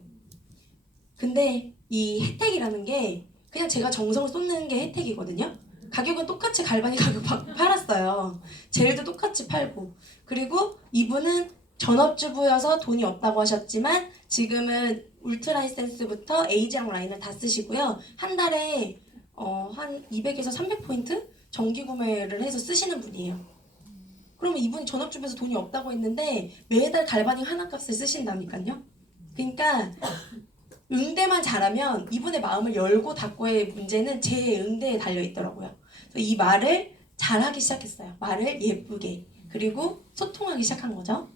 근데 이 혜택이라는 게 그냥 제가 정성을 쏟는 게 혜택이거든요. 가격은 똑같이 갈바닉 가격 팔았어요. 젤도 똑같이 팔고. 그리고 이분은 전업주부여서 돈이 없다고 하셨지만 지금은 울트라 에센스부터 에이지랑 라인을 다 쓰시고요. 한 달에 한 200에서 300포인트 정기 구매를 해서 쓰시는 분이에요. 그러면 이분이 전업주부에서 돈이 없다고 했는데 매달 갈바닉 하나 값을 쓰신다니까요. 그러니까 응대만 잘하면 이분의 마음을 열고 닫고의 문제는 제 응대에 달려 있더라고요. 그래서 이 말을 잘하기 시작했어요. 말을 예쁘게. 그리고 소통하기 시작한 거죠.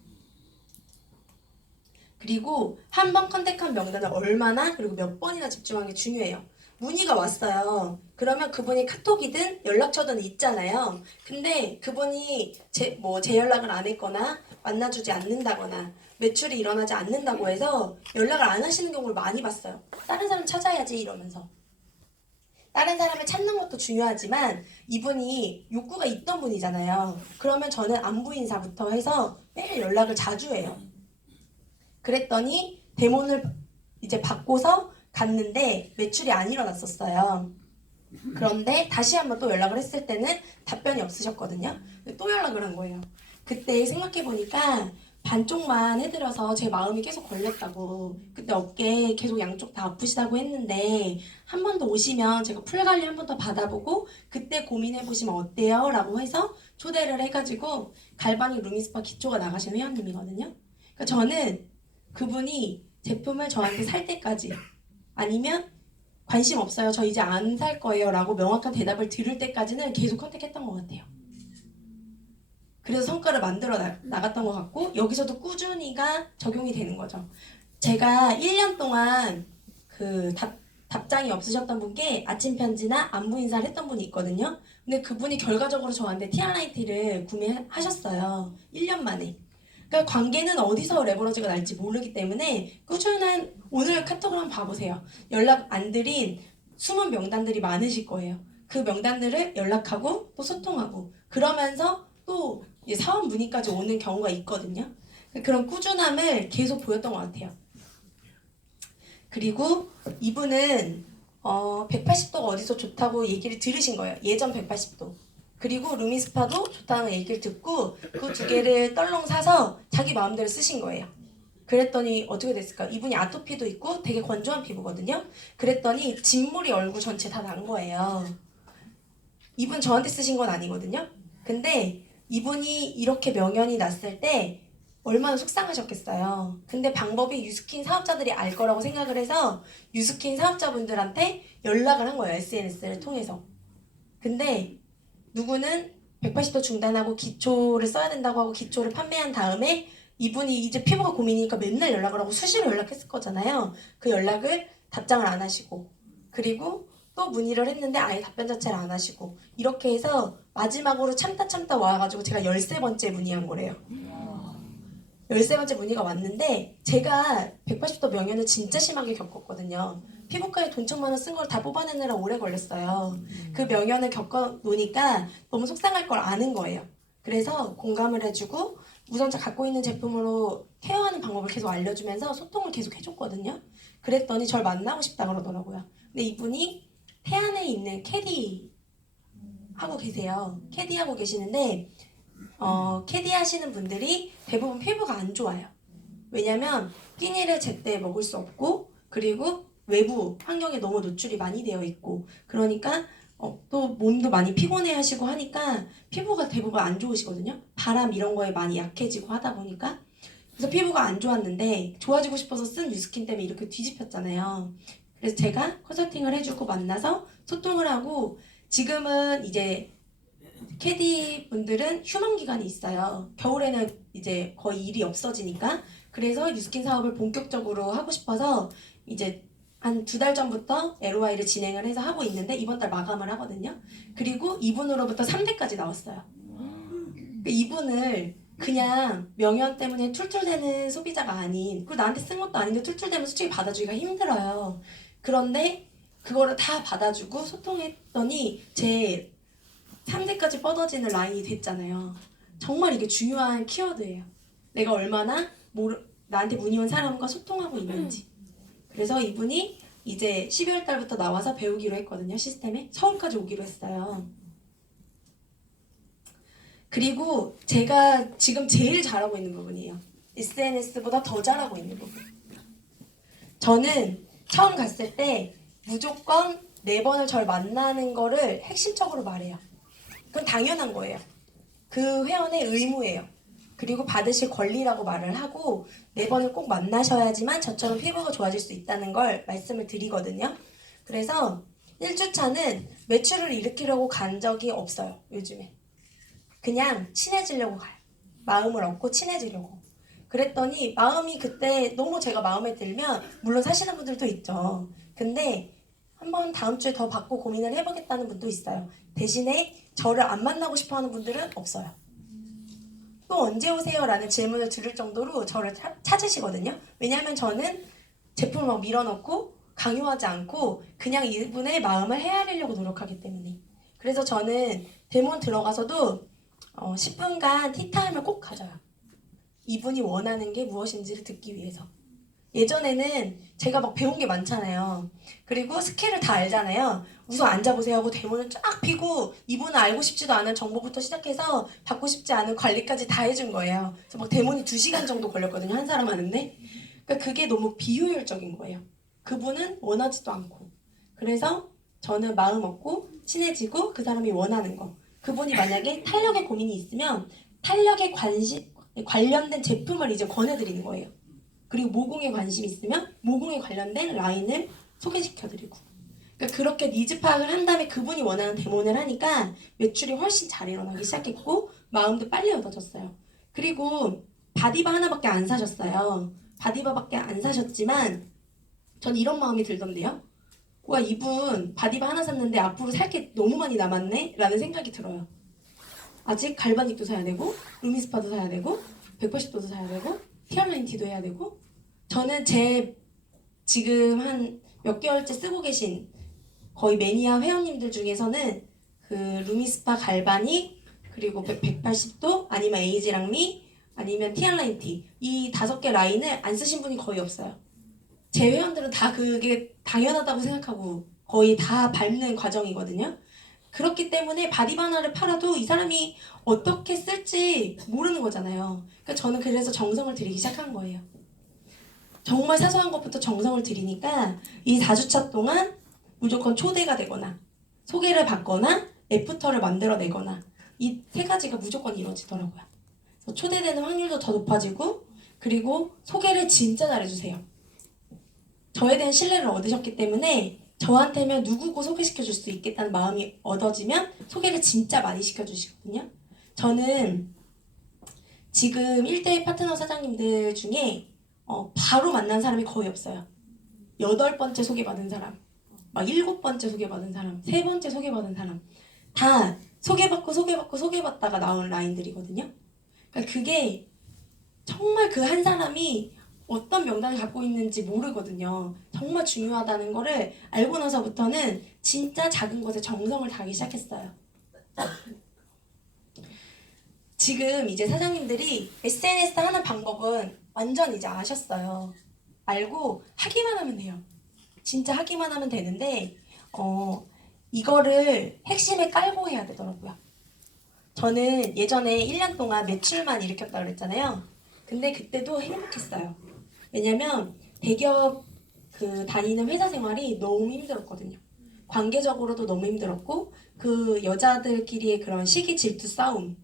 그리고 한 번 컨택한 명단을 얼마나 그리고 몇 번이나 집중하는 게 중요해요. 문의가 왔어요. 그러면 그분이 카톡이든 연락처든 있잖아요. 근데 그분이 제 연락을 안 했거나 만나주지 않는다거나 매출이 일어나지 않는다고 해서 연락을 안 하시는 경우를 많이 봤어요. 다른 사람 찾아야지 이러면서. 다른 사람을 찾는 것도 중요하지만 이분이 욕구가 있던 분이잖아요. 그러면 저는 안부 인사부터 해서 매일 연락을 자주 해요. 그랬더니 데몬을 이제 받고서 갔는데 매출이 안 일어났었어요. 그런데 다시 한번 또 연락을 했을 때는 답변이 없으셨거든요. 또 연락을 한 거예요. 그때 생각해보니까 반쪽만 해드려서 제 마음이 계속 걸렸다고. 그때 어깨 계속 양쪽 다 아프시다고 했는데 한 번 더 오시면 제가 풀관리 한 번 더 받아보고 그때 고민해보시면 어때요? 라고 해서 초대를 해가지고 갈바닉 루미스파 기초가 나가신 회원님이거든요. 그러니까 저는 그분이 제품을 저한테 살 때까지 아니면 관심 없어요. 저 이제 안 살 거예요. 라고 명확한 대답을 들을 때까지는 계속 컨택했던 것 같아요. 그래서 성과를 만들어 나갔던 것 같고 여기서도 꾸준히가 적용이 되는 거죠. 제가 1년 동안 그 답장이 없으셨던 분께 아침 편지나 안부 인사를 했던 분이 있거든요. 근데 그분이 결과적으로 저한테 티아라이티를 구매하셨어요. 1년 만에. 그러니까 관계는 어디서 레버러지가 날지 모르기 때문에 꾸준한 오늘 카톡을 한번 봐보세요. 연락 안 드린 숨은 명단들이 많으실 거예요. 그 명단들을 연락하고 또 소통하고 그러면서 또 사원 문의까지 오는 경우가 있거든요. 그런 꾸준함을 계속 보였던 것 같아요. 그리고 이분은 180도가 어디서 좋다고 얘기를 들으신 거예요. 예전 180도. 그리고 루미스파도 좋다는 얘기를 듣고 그 두 개를 떨렁 사서 자기 마음대로 쓰신 거예요. 그랬더니 어떻게 됐을까? 이분이 아토피도 있고 되게 건조한 피부거든요. 그랬더니 진물이 얼굴 전체 다 난 거예요. 이분 저한테 쓰신 건 아니거든요. 근데 이분이 이렇게 명연이 났을 때 얼마나 속상하셨겠어요. 근데 방법이 유스킨 사업자들이 알 거라고 생각을 해서 유스킨 사업자분들한테 연락을 한 거예요. SNS를 통해서. 근데 누구는 180도 중단하고 기초를 써야 된다고 하고 기초를 판매한 다음에 이분이 이제 피부가 고민이니까 맨날 연락을 하고 수시로 연락했을 거잖아요. 그 연락을 답장을 안 하시고 그리고 또 문의를 했는데 아예 답변 자체를 안 하시고 이렇게 해서 마지막으로 참다 와가지고 제가 13번째 문의한 거래요. 13번째 문의가 왔는데 제가 180도 명연을 진짜 심하게 겪었거든요. 피부과에 돈 천만 원 쓴 걸 다 뽑아내느라 오래 걸렸어요. 그 명연을 겪어놓으니까 너무 속상할 걸 아는 거예요. 그래서 공감을 해주고 우선 갖고 있는 제품으로 케어하는 방법을 계속 알려주면서 소통을 계속 해줬거든요. 그랬더니 절 만나고 싶다 그러더라고요. 근데 이분이 태안에 있는 캐디 하고 계세요. 캐디 하고 계시는데 캐디 하시는 분들이 대부분 피부가 안 좋아요. 왜냐면 끼니를 제때 먹을 수 없고 그리고 외부 환경에 너무 노출이 많이 되어 있고 그러니까 또 몸도 많이 피곤해 하시고 하니까 피부가 대부분 안 좋으시거든요. 바람 이런 거에 많이 약해지고 하다 보니까 그래서 피부가 안 좋았는데 좋아지고 싶어서 쓴 유스킨 때문에 이렇게 뒤집혔잖아요. 그래서 제가 컨설팅을 해주고 만나서 소통을 하고 지금은 이제 캐디 분들은 휴먼 기간이 있어요. 겨울에는 이제 거의 일이 없어지니까 그래서 유스킨 사업을 본격적으로 하고 싶어서 이제 한 2달 전부터 LOI를 진행을 해서 하고 있는데 이번 달 마감을 하거든요. 그리고 이분으로부터 3대까지 나왔어요. 이분을 그냥 명연 때문에 툴툴대는 소비자가 아닌 그리고 나한테 쓴 것도 아닌데 툴툴대면 솔직히 받아주기가 힘들어요. 그런데 그거를 다 받아주고 소통했더니 제 3대까지 뻗어지는 라인이 됐잖아요. 정말 이게 중요한 키워드예요. 내가 얼마나 나한테 문의 온 사람과 소통하고 있는지. 그래서 이분이 이제 12월 달부터 나와서 배우기로 했거든요. 시스템에. 서울까지 오기로 했어요. 그리고 제가 지금 제일 잘하고 있는 부분이에요. SNS보다 더 잘하고 있는 부분. 저는 처음 갔을 때 무조건 4번을 절 만나는 거를 핵심적으로 말해요. 그건 당연한 거예요. 그 회원의 의무예요. 그리고 받으실 권리라고 말을 하고 4번을 꼭 만나셔야지만 저처럼 피부가 좋아질 수 있다는 걸 말씀을 드리거든요. 그래서 1주차는 매출을 일으키려고 간 적이 없어요. 요즘에. 그냥 친해지려고 가요. 마음을 얻고 친해지려고. 그랬더니 마음이 그때 너무 제가 마음에 들면 물론 사시는 분들도 있죠. 근데 한번 다음 주에 더 받고 고민을 해보겠다는 분도 있어요. 대신에 저를 안 만나고 싶어하는 분들은 없어요. 또 언제 오세요? 라는 질문을 들을 정도로 저를 찾으시거든요. 왜냐하면 저는 제품을 막 밀어넣고 강요하지 않고 그냥 이분의 마음을 헤아리려고 노력하기 때문에. 그래서 저는 데몬 들어가서도 10분간 티타임을 꼭 가져요. 이분이 원하는 게 무엇인지를 듣기 위해서. 예전에는 제가 막 배운 게 많잖아요. 그리고 스킬을 다 알잖아요. 우선 앉아보세요 하고 데모는 쫙 피고 이분은 알고 싶지도 않은 정보부터 시작해서 받고 싶지 않은 관리까지 다 해준 거예요. 그래서 막 데모니 2시간 정도 걸렸거든요. 한 사람 하는데. 그러니까 그게 너무 비효율적인 거예요. 그분은 원하지도 않고. 그래서 저는 마음 먹고 친해지고 그 사람이 원하는 거. 그분이 만약에 탄력에 고민이 있으면 탄력에 관련된 제품을 이제 권해드리는 거예요. 그리고 모공에 관심이 있으면 모공에 관련된 라인을 소개시켜드리고. 그러니까 그렇게 니즈 파악을 한 다음에 그분이 원하는 데모를 하니까 매출이 훨씬 잘 일어나기 시작했고 마음도 빨리 얻어졌어요. 그리고 바디바 하나밖에 안 사셨어요. 바디바밖에 안 사셨지만 전 이런 마음이 들던데요. 와, 이분 바디바 하나 샀는데 앞으로 살 게 너무 많이 남았네? 라는 생각이 들어요. 아직 갈바닉도 사야 되고 루미스파도 사야 되고 180도도 사야 되고 티얼라인티도 해야 되고. 저는 제 지금 한 몇 개월째 쓰고 계신 거의 매니아 회원님들 중에서는 그 루미스파 갈바닉 그리고 180도 아니면 에이지랑미 아니면 티얼라인티 이 5개 라인을 안 쓰신 분이 거의 없어요. 제 회원들은 다 그게 당연하다고 생각하고 거의 다 밟는 과정이거든요. 그렇기 때문에 바디바나를 팔아도 이 사람이 어떻게 쓸지 모르는 거잖아요. 그러니까 저는 그래서 정성을 들이기 시작한 거예요. 정말 사소한 것부터 정성을 들이니까 이 4주차 동안 무조건 초대가 되거나 소개를 받거나 애프터를 만들어내거나 이 3가지가 무조건 이루어지더라고요. 그래서 초대되는 확률도 더 높아지고 그리고 소개를 진짜 잘해주세요. 저에 대한 신뢰를 얻으셨기 때문에 저한테면 누구고 소개시켜줄 수 있겠다는 마음이 얻어지면 소개를 진짜 많이 시켜주시거든요. 저는 지금 1대1 파트너 사장님들 중에 바로 만난 사람이 거의 없어요. 8번째 소개받은 사람, 막 7번째 소개받은 사람, 3번째 소개받은 사람 다 소개받다가 나온 라인들이거든요. 그러니까 그게 정말 그 한 사람이 어떤 명단을 갖고 있는지 모르거든요. 정말 중요하다는 거를 알고 나서부터는 진짜 작은 것에 정성을 다하기 시작했어요. 지금 이제 사장님들이 SNS 하는 방법은 완전 이제 아셨어요. 알고 하기만 하면 돼요. 진짜 하기만 하면 되는데 이거를 핵심에 깔고 해야 되더라고요. 저는 예전에 1년 동안 매출만 일으켰다고 그랬잖아요. 근데 그때도 행복했어요. 왜냐면 대기업 다니는 회사 생활이 너무 힘들었거든요. 관계적으로도 너무 힘들었고 그 여자들끼리의 그런 시기 질투 싸움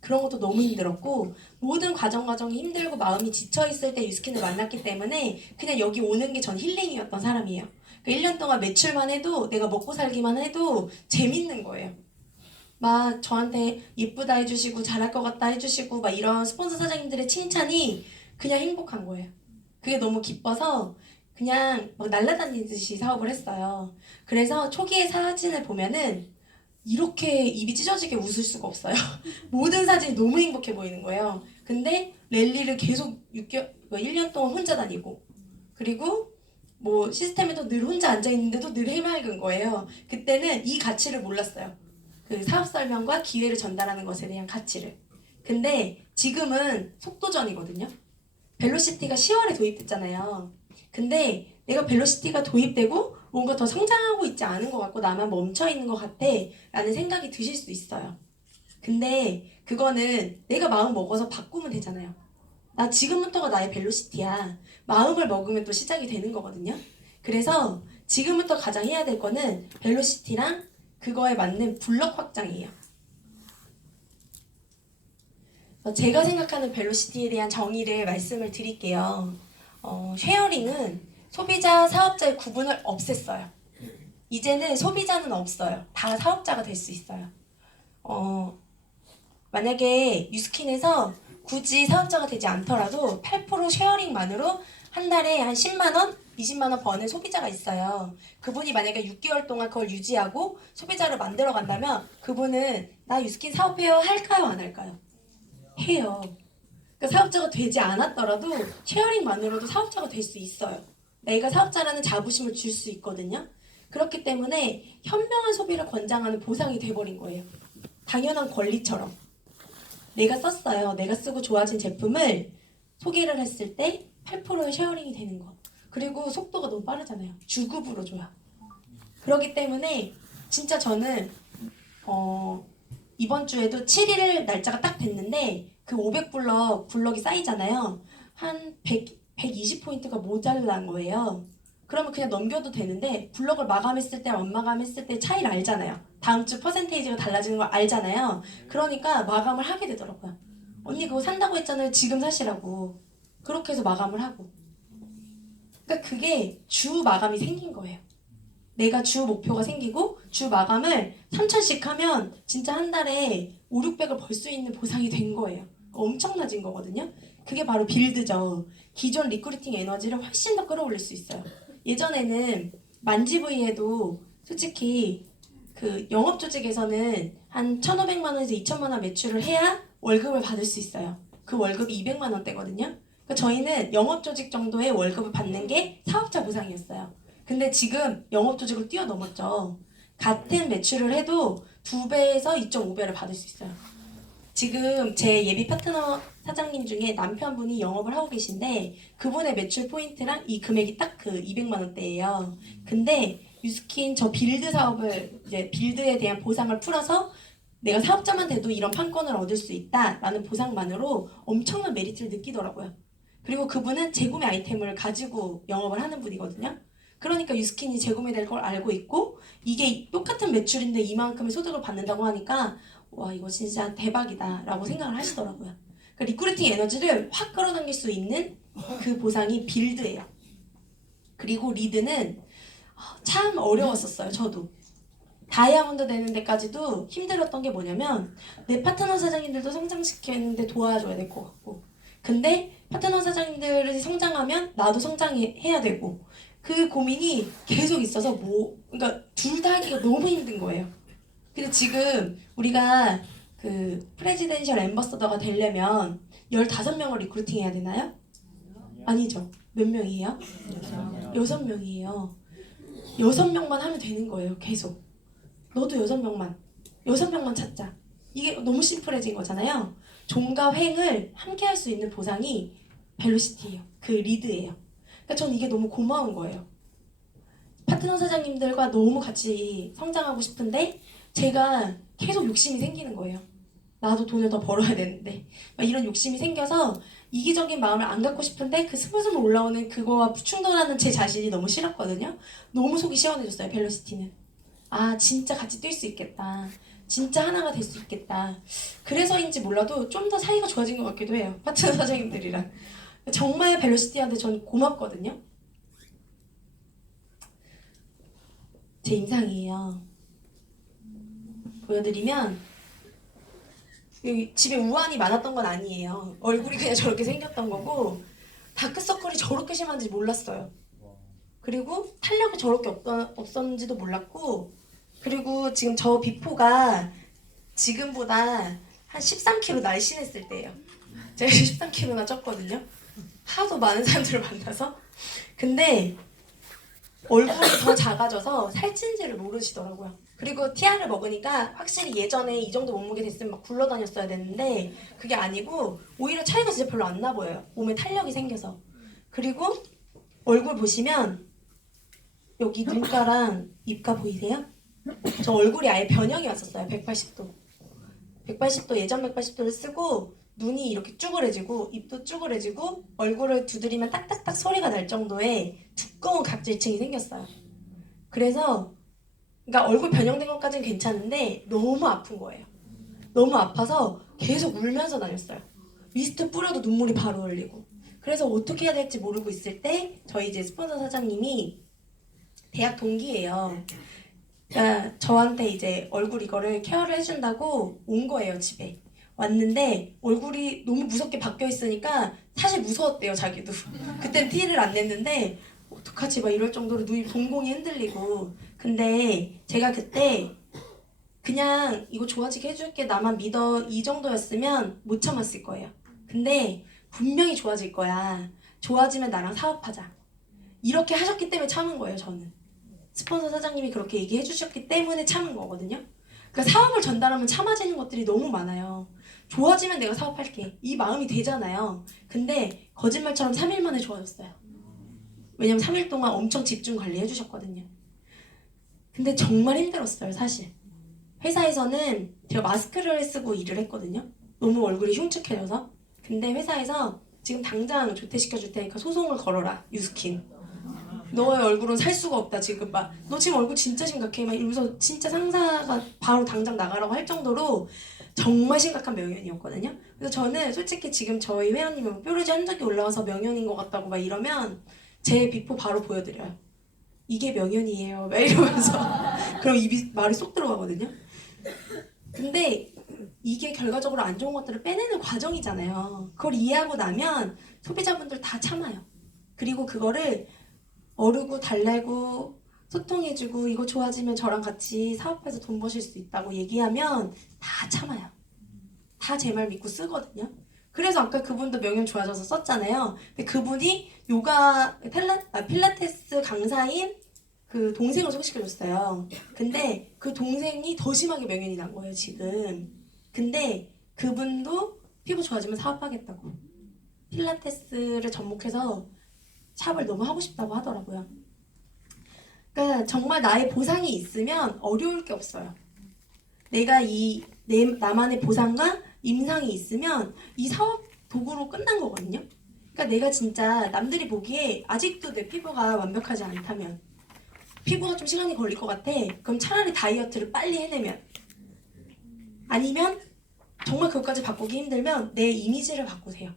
그런 것도 너무 힘들었고 모든 과정이 힘들고 마음이 지쳐있을 때 유스킨을 만났기 때문에 그냥 여기 오는 게 전 힐링이었던 사람이에요. 그러니까 1년 동안 매출만 해도 내가 먹고 살기만 해도 재밌는 거예요. 막 저한테 예쁘다 해주시고 잘할 것 같다 해주시고 막 이런 스폰서 사장님들의 칭찬이 그냥 행복한 거예요. 그게 너무 기뻐서 그냥 막 날아다니듯이 사업을 했어요. 그래서 초기의 사진을 보면은 이렇게 입이 찢어지게 웃을 수가 없어요. 모든 사진이 너무 행복해 보이는 거예요. 근데 랠리를 계속 1년 동안 혼자 다니고 그리고 뭐 시스템에도 늘 혼자 앉아있는데도 늘 해맑은 거예요. 그때는 이 가치를 몰랐어요. 그 사업 설명과 기회를 전달하는 것에 대한 가치를. 근데 지금은 속도전이거든요. 벨로시티가 10월에 도입됐잖아요. 근데 내가 벨로시티가 도입되고 뭔가 더 성장하고 있지 않은 것 같고 나만 멈춰있는 것 같아 라는 생각이 드실 수 있어요. 근데 그거는 내가 마음 먹어서 바꾸면 되잖아요. 나 지금부터가 나의 벨로시티야. 마음을 먹으면 또 시작이 되는 거거든요. 그래서 지금부터 가장 해야 될 거는 벨로시티랑 그거에 맞는 블럭 확장이에요. 제가 생각하는 벨로시티에 대한 정의를 말씀을 드릴게요. 쉐어링은 소비자, 사업자의 구분을 없앴어요. 이제는 소비자는 없어요. 다 사업자가 될 수 있어요. 만약에 뉴스킨에서 굳이 사업자가 되지 않더라도 8% 쉐어링만으로 한 달에 한 10만원, 20만원 버는 소비자가 있어요. 그분이 만약에 6개월 동안 그걸 유지하고 소비자를 만들어 간다면 그분은 나 뉴스킨 사업해요 할까요 안 할까요? 해요. 그러니까 사업자가 되지 않았더라도 쉐어링만으로도 사업자가 될 수 있어요. 내가 사업자라는 자부심을 줄 수 있거든요. 그렇기 때문에 현명한 소비를 권장하는 보상이 돼버린 거예요. 당연한 권리처럼. 내가 썼어요. 내가 쓰고 좋아진 제품을 소개를 했을 때 8%의 쉐어링이 되는 거. 그리고 속도가 너무 빠르잖아요. 주급으로 줘요. 그렇기 때문에 진짜 저는 이번 주에도 7일 날짜가 딱 됐는데 그 500블럭이 쌓이잖아요. 한 120포인트가 모자란 거예요. 그러면 그냥 넘겨도 되는데 블럭을 마감했을 때 안 마감했을 때 차이를 알잖아요. 다음 주 퍼센테이지가 달라지는 걸 알잖아요. 그러니까 마감을 하게 되더라고요. 언니 그거 산다고 했잖아요. 지금 사시라고. 그렇게 해서 마감을 하고. 그러니까 그게 주 마감이 생긴 거예요. 내가 주 목표가 생기고 주 마감을 3,000씩 하면 진짜 한 달에 5, 600을 벌 수 있는 보상이 된 거예요. 엄청나진 거거든요. 그게 바로 빌드죠. 기존 리크루팅 에너지를 훨씬 더 끌어올릴 수 있어요. 예전에는 만지브이에도 솔직히 그 영업 조직에서는 한 1,500만 원에서 2,000만 원 매출을 해야 월급을 받을 수 있어요. 그 월급이 200만 원대거든요. 그러니까 저희는 영업 조직 정도의 월급을 받는 게 사업자 보상이었어요. 근데 지금 영업 조직을 뛰어넘었죠. 같은 매출을 해도 2배에서 2.5배를 받을 수 있어요. 지금 제 예비 파트너 사장님 중에 남편분이 영업을 하고 계신데 그분의 매출 포인트랑 이 금액이 딱 그 200만 원대예요. 근데 유스킨 저 빌드 사업을 이제 빌드에 대한 보상을 풀어서 내가 사업자만 돼도 이런 판권을 얻을 수 있다라는 보상만으로 엄청난 메리트를 느끼더라고요. 그리고 그분은 재구매 아이템을 가지고 영업을 하는 분이거든요. 그러니까 유스킨이 재구매될 걸 알고 있고 이게 똑같은 매출인데 이만큼의 소득을 받는다고 하니까 와 이거 진짜 대박이다 라고 생각을 하시더라고요. 그러니까 리크루팅 에너지를 확 끌어당길 수 있는 그 보상이 빌드예요. 그리고 리드는 참 어려웠었어요. 저도 다이아몬드 되는 데까지도 힘들었던 게 뭐냐면 내 파트너 사장님들도 성장시키는데 도와줘야 될 것 같고 근데 파트너 사장님들이 성장하면 나도 성장해야 되고 그 고민이 계속 있어서 그러니까 둘 다 하기가 너무 힘든 거예요. 근데 지금 우리가 그 프레지덴셜 앰버서더가 되려면 15명을 리크루팅 해야 되나요? 아니죠. 몇 명이에요? 6명이에요. 6명만 하면 되는 거예요. 계속. 너도 6명만 찾자. 이게 너무 심플해진 거잖아요. 종과 횡을 함께 할 수 있는 보상이 벨로시티예요. 그 리드예요. 그러니까 저는 이게 너무 고마운 거예요. 파트너 사장님들과 너무 같이 성장하고 싶은데 제가 계속 욕심이 생기는 거예요. 나도 돈을 더 벌어야 되는데 막 이런 욕심이 생겨서 이기적인 마음을 안 갖고 싶은데 그 스물스물 올라오는 그거와 충돌하는 제 자신이 너무 싫었거든요. 너무 속이 시원해졌어요. 벨로시티는. 아 진짜 같이 뛸 수 있겠다. 진짜 하나가 될 수 있겠다. 그래서인지 몰라도 좀 더 사이가 좋아진 것 같기도 해요. 파트너 사장님들이랑. 정말 벨로시티한테 전 고맙거든요. 제 인상이에요. 보여드리면 여기 집에 우환이 많았던 건 아니에요. 얼굴이 그냥 저렇게 생겼던 거고 다크서클이 저렇게 심한지 몰랐어요. 그리고 탄력이 저렇게 없었는지도 몰랐고 그리고 지금 저 비포가 지금보다 한 13kg 날씬했을 때예요. 제가 13kg나 쪘거든요. 하도 많은 사람들을 만나서. 근데 얼굴이 더 작아져서 살찐지를 모르시더라고요. 그리고 티아를 먹으니까 확실히 예전에 이 정도 몸무게 됐으면 막 굴러다녔어야 되는데 그게 아니고 오히려 차이가 진짜 별로 안 나 보여요. 몸에 탄력이 생겨서. 그리고 얼굴 보시면 여기 눈가랑 입가 보이세요? 저 얼굴이 아예 변형이 왔었어요. 180도. 180도 예전 180도를 쓰고 눈이 이렇게 쭈그러지고 입도 쭈그러지고 얼굴을 두드리면 딱딱딱 소리가 날 정도의 두꺼운 각질층이 생겼어요. 그래서 그러니까 얼굴 변형된 것까지는 괜찮은데 너무 아픈 거예요. 너무 아파서 계속 울면서 다녔어요. 미스트 뿌려도 눈물이 바로 흘리고. 그래서 어떻게 해야 될지 모르고 있을 때 저희 이제 스폰서 사장님이 대학 동기예요. 그러니까 저한테 이제 얼굴 이거를 케어를 해준다고 온 거예요, 집에. 왔는데 얼굴이 너무 무섭게 바뀌어 있으니까 사실 무서웠대요, 자기도. 그땐 티를 안 냈는데 어떡하지 막 이럴 정도로 눈이 동공이 흔들리고. 근데 제가 그때 그냥 이거 좋아지게 해줄게 나만 믿어 이 정도였으면 못 참았을 거예요. 근데 분명히 좋아질 거야. 좋아지면 나랑 사업하자. 이렇게 하셨기 때문에 참은 거예요, 저는. 스폰서 사장님이 그렇게 얘기해 주셨기 때문에 참은 거거든요. 그러니까 사업을 전달하면 참아지는 것들이 너무 많아요. 좋아지면 내가 사업할게. 이 마음이 되잖아요. 근데 거짓말처럼 3일 만에 좋아졌어요. 왜냐면 3일 동안 엄청 집중 관리해 주셨거든요. 근데 정말 힘들었어요, 사실. 회사에서는 제가 마스크를 쓰고 일을 했거든요. 너무 얼굴이 흉측해져서. 근데 회사에서 지금 당장 조퇴시켜줄 테니까 소송을 걸어라, 유스킨. 너의 얼굴은 살 수가 없다 지금 막 너 지금 얼굴 진짜 심각해 막 이러면서 진짜 상사가 바로 당장 나가라고 할 정도로 정말 심각한 명연이었거든요. 그래서 저는 솔직히 지금 저희 회원님이 뭐 뾰루지 한 적이 올라와서 명연인 것 같다고 막 이러면 제 비포 바로 보여드려요. 이게 명연이에요. 막 이러면서 그럼 입이 말이 쏙 들어가거든요. 근데 이게 결과적으로 안 좋은 것들을 빼내는 과정이잖아요. 그걸 이해하고 나면 소비자분들 다 참아요. 그리고 그거를 어르고 달래고 소통해주고 이거 좋아지면 저랑 같이 사업해서 돈 버실 수 있다고 얘기하면 다 참아요. 다 제 말 믿고 쓰거든요. 그래서 아까 그분도 명연 좋아져서 썼잖아요. 근데 그분이 필라테스 강사인 그 동생을 소개시켜줬어요. 근데 그 동생이 더 심하게 명연이 난 거예요, 지금. 근데 그분도 피부 좋아지면 사업하겠다고. 필라테스를 접목해서 샵을 너무 하고 싶다고 하더라고요. 그러니까 정말 나의 보상이 있으면 어려울 게 없어요. 내가 나만의 보상과 임상이 있으면 이 사업 도구로 끝난 거거든요. 그러니까 내가 진짜 남들이 보기에 아직도 내 피부가 완벽하지 않다면, 피부가 좀 시간이 걸릴 것 같아. 그럼 차라리 다이어트를 빨리 해내면, 아니면 정말 그것까지 바꾸기 힘들면 내 이미지를 바꾸세요.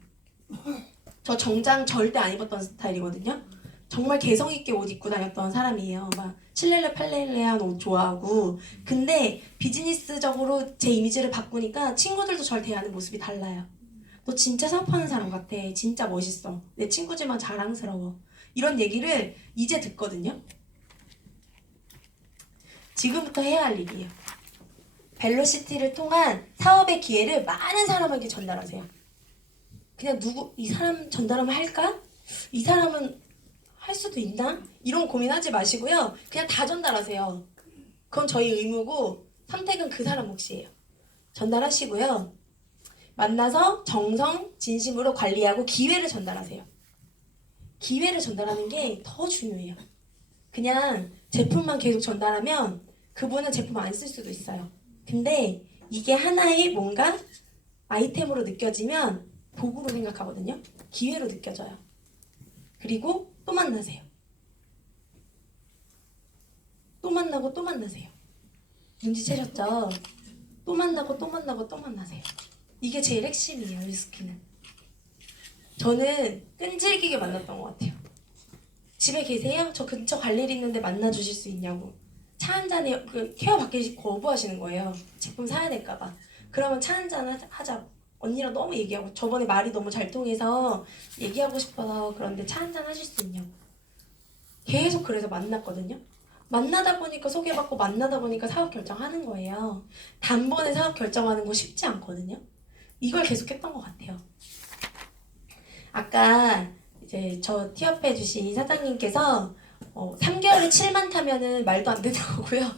저 정장 절대 안 입었던 스타일이거든요. 정말 개성 있게 옷 입고 다녔던 사람이에요. 막 실렐레 팔렐레한 옷 좋아하고. 근데 비즈니스적으로 제 이미지를 바꾸니까 친구들도 절 대하는 모습이 달라요. 너 진짜 사업하는 사람 같아. 진짜 멋있어. 내 친구지만 자랑스러워. 이런 얘기를 이제 듣거든요. 지금부터 해야 할 일이에요. 벨로시티를 통한 사업의 기회를 많은 사람에게 전달하세요. 그냥 이 사람 전달하면 할까? 이 사람은 할 수도 있나? 이런 고민하지 마시고요. 그냥 다 전달하세요. 그건 저희 의무고 선택은 그 사람 몫이에요. 전달하시고요. 만나서 정성, 진심으로 관리하고 기회를 전달하세요. 기회를 전달하는 게 더 중요해요. 그냥 제품만 계속 전달하면 그분은 제품 안 쓸 수도 있어요. 근데 이게 하나의 뭔가 아이템으로 느껴지면 도구로 생각하거든요. 기회로 느껴져요. 그리고 또 만나세요. 또 만나고 또 만나세요. 눈치채셨죠? 또 만나고 또 만나고 또 만나세요. 이게 제일 핵심이에요, 위스키는. 저는 끈질기게 만났던 것 같아요. 집에 계세요? 저 근처 갈 일 있는데 만나주실 수 있냐고. 차 한 잔에 그 케어 받기 거부하시는 거예요. 제품 사야 될까봐. 그러면 차 한 잔 하자고. 언니랑 너무 얘기하고, 저번에 말이 너무 잘 통해서 얘기하고 싶어서 그런데 차 한 잔 하실 수 있냐고. 계속 그래서 만났거든요. 만나다 보니까 소개받고 만나다 보니까 사업 결정하는 거예요. 단번에 사업 결정하는 거 쉽지 않거든요. 이걸 계속했던 것 같아요. 아까 이제 저 티업해 주신 사장님께서 3개월에 7만 타면은 말도 안 되는 거고요.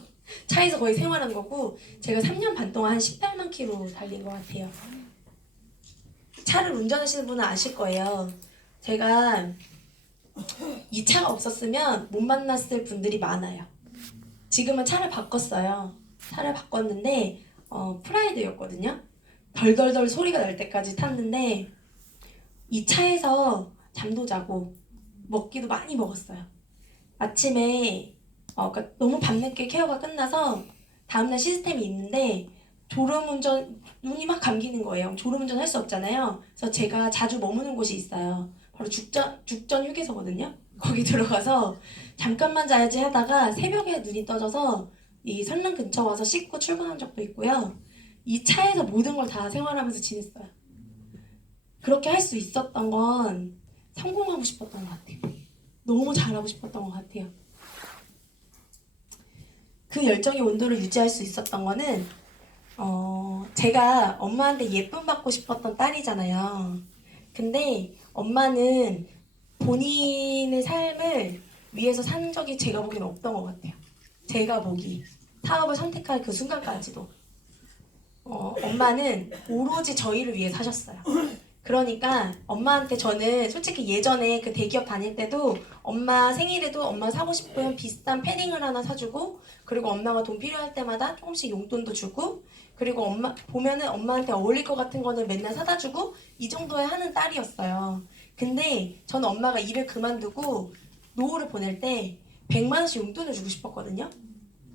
차에서 거의 생활한 거고, 제가 3년 반 동안 한 18만 킬로 달린 것 같아요. 차를 운전하시는 분은 아실 거예요. 제가 이 차가 없었으면 못 만났을 분들이 많아요. 지금은 차를 바꿨어요. 차를 바꿨는데 프라이드였거든요. 덜덜덜 소리가 날 때까지 탔는데 이 차에서 잠도 자고 먹기도 많이 먹었어요. 아침에 그러니까 너무 밤늦게 케어가 끝나서 다음날 시스템이 있는데 졸음운전, 눈이 막 감기는 거예요. 졸음운전 할 수 없잖아요. 그래서 제가 자주 머무는 곳이 있어요. 바로 죽전 휴게소거든요. 거기 들어가서 잠깐만 자야지 하다가 새벽에 눈이 떠져서 이 선릉 근처 와서 씻고 출근한 적도 있고요. 이 차에서 모든 걸 다 생활하면서 지냈어요. 그렇게 할 수 있었던 건 성공하고 싶었던 것 같아요. 너무 잘하고 싶었던 것 같아요. 그 열정의 온도를 유지할 수 있었던 거는 제가 엄마한테 예쁨 받고 싶었던 딸이잖아요. 근데 엄마는 본인의 삶을 위해서 사는 적이 제가 보기엔 없던 것 같아요. 제가 보기 사업을 선택할 그 순간까지도 엄마는 오로지 저희를 위해 사셨어요. 그러니까 엄마한테 저는 솔직히 예전에 그 대기업 다닐 때도 엄마 생일에도 엄마 사고 싶은 비싼 패딩을 하나 사주고, 그리고 엄마가 돈 필요할 때마다 조금씩 용돈도 주고, 그리고 엄마 보면은 엄마한테 어울릴 것 같은 거는 맨날 사다 주고, 이 정도에 하는 딸이었어요. 근데 저는 엄마가 일을 그만두고 노후를 보낼 때 100만 원씩 용돈을 주고 싶었거든요.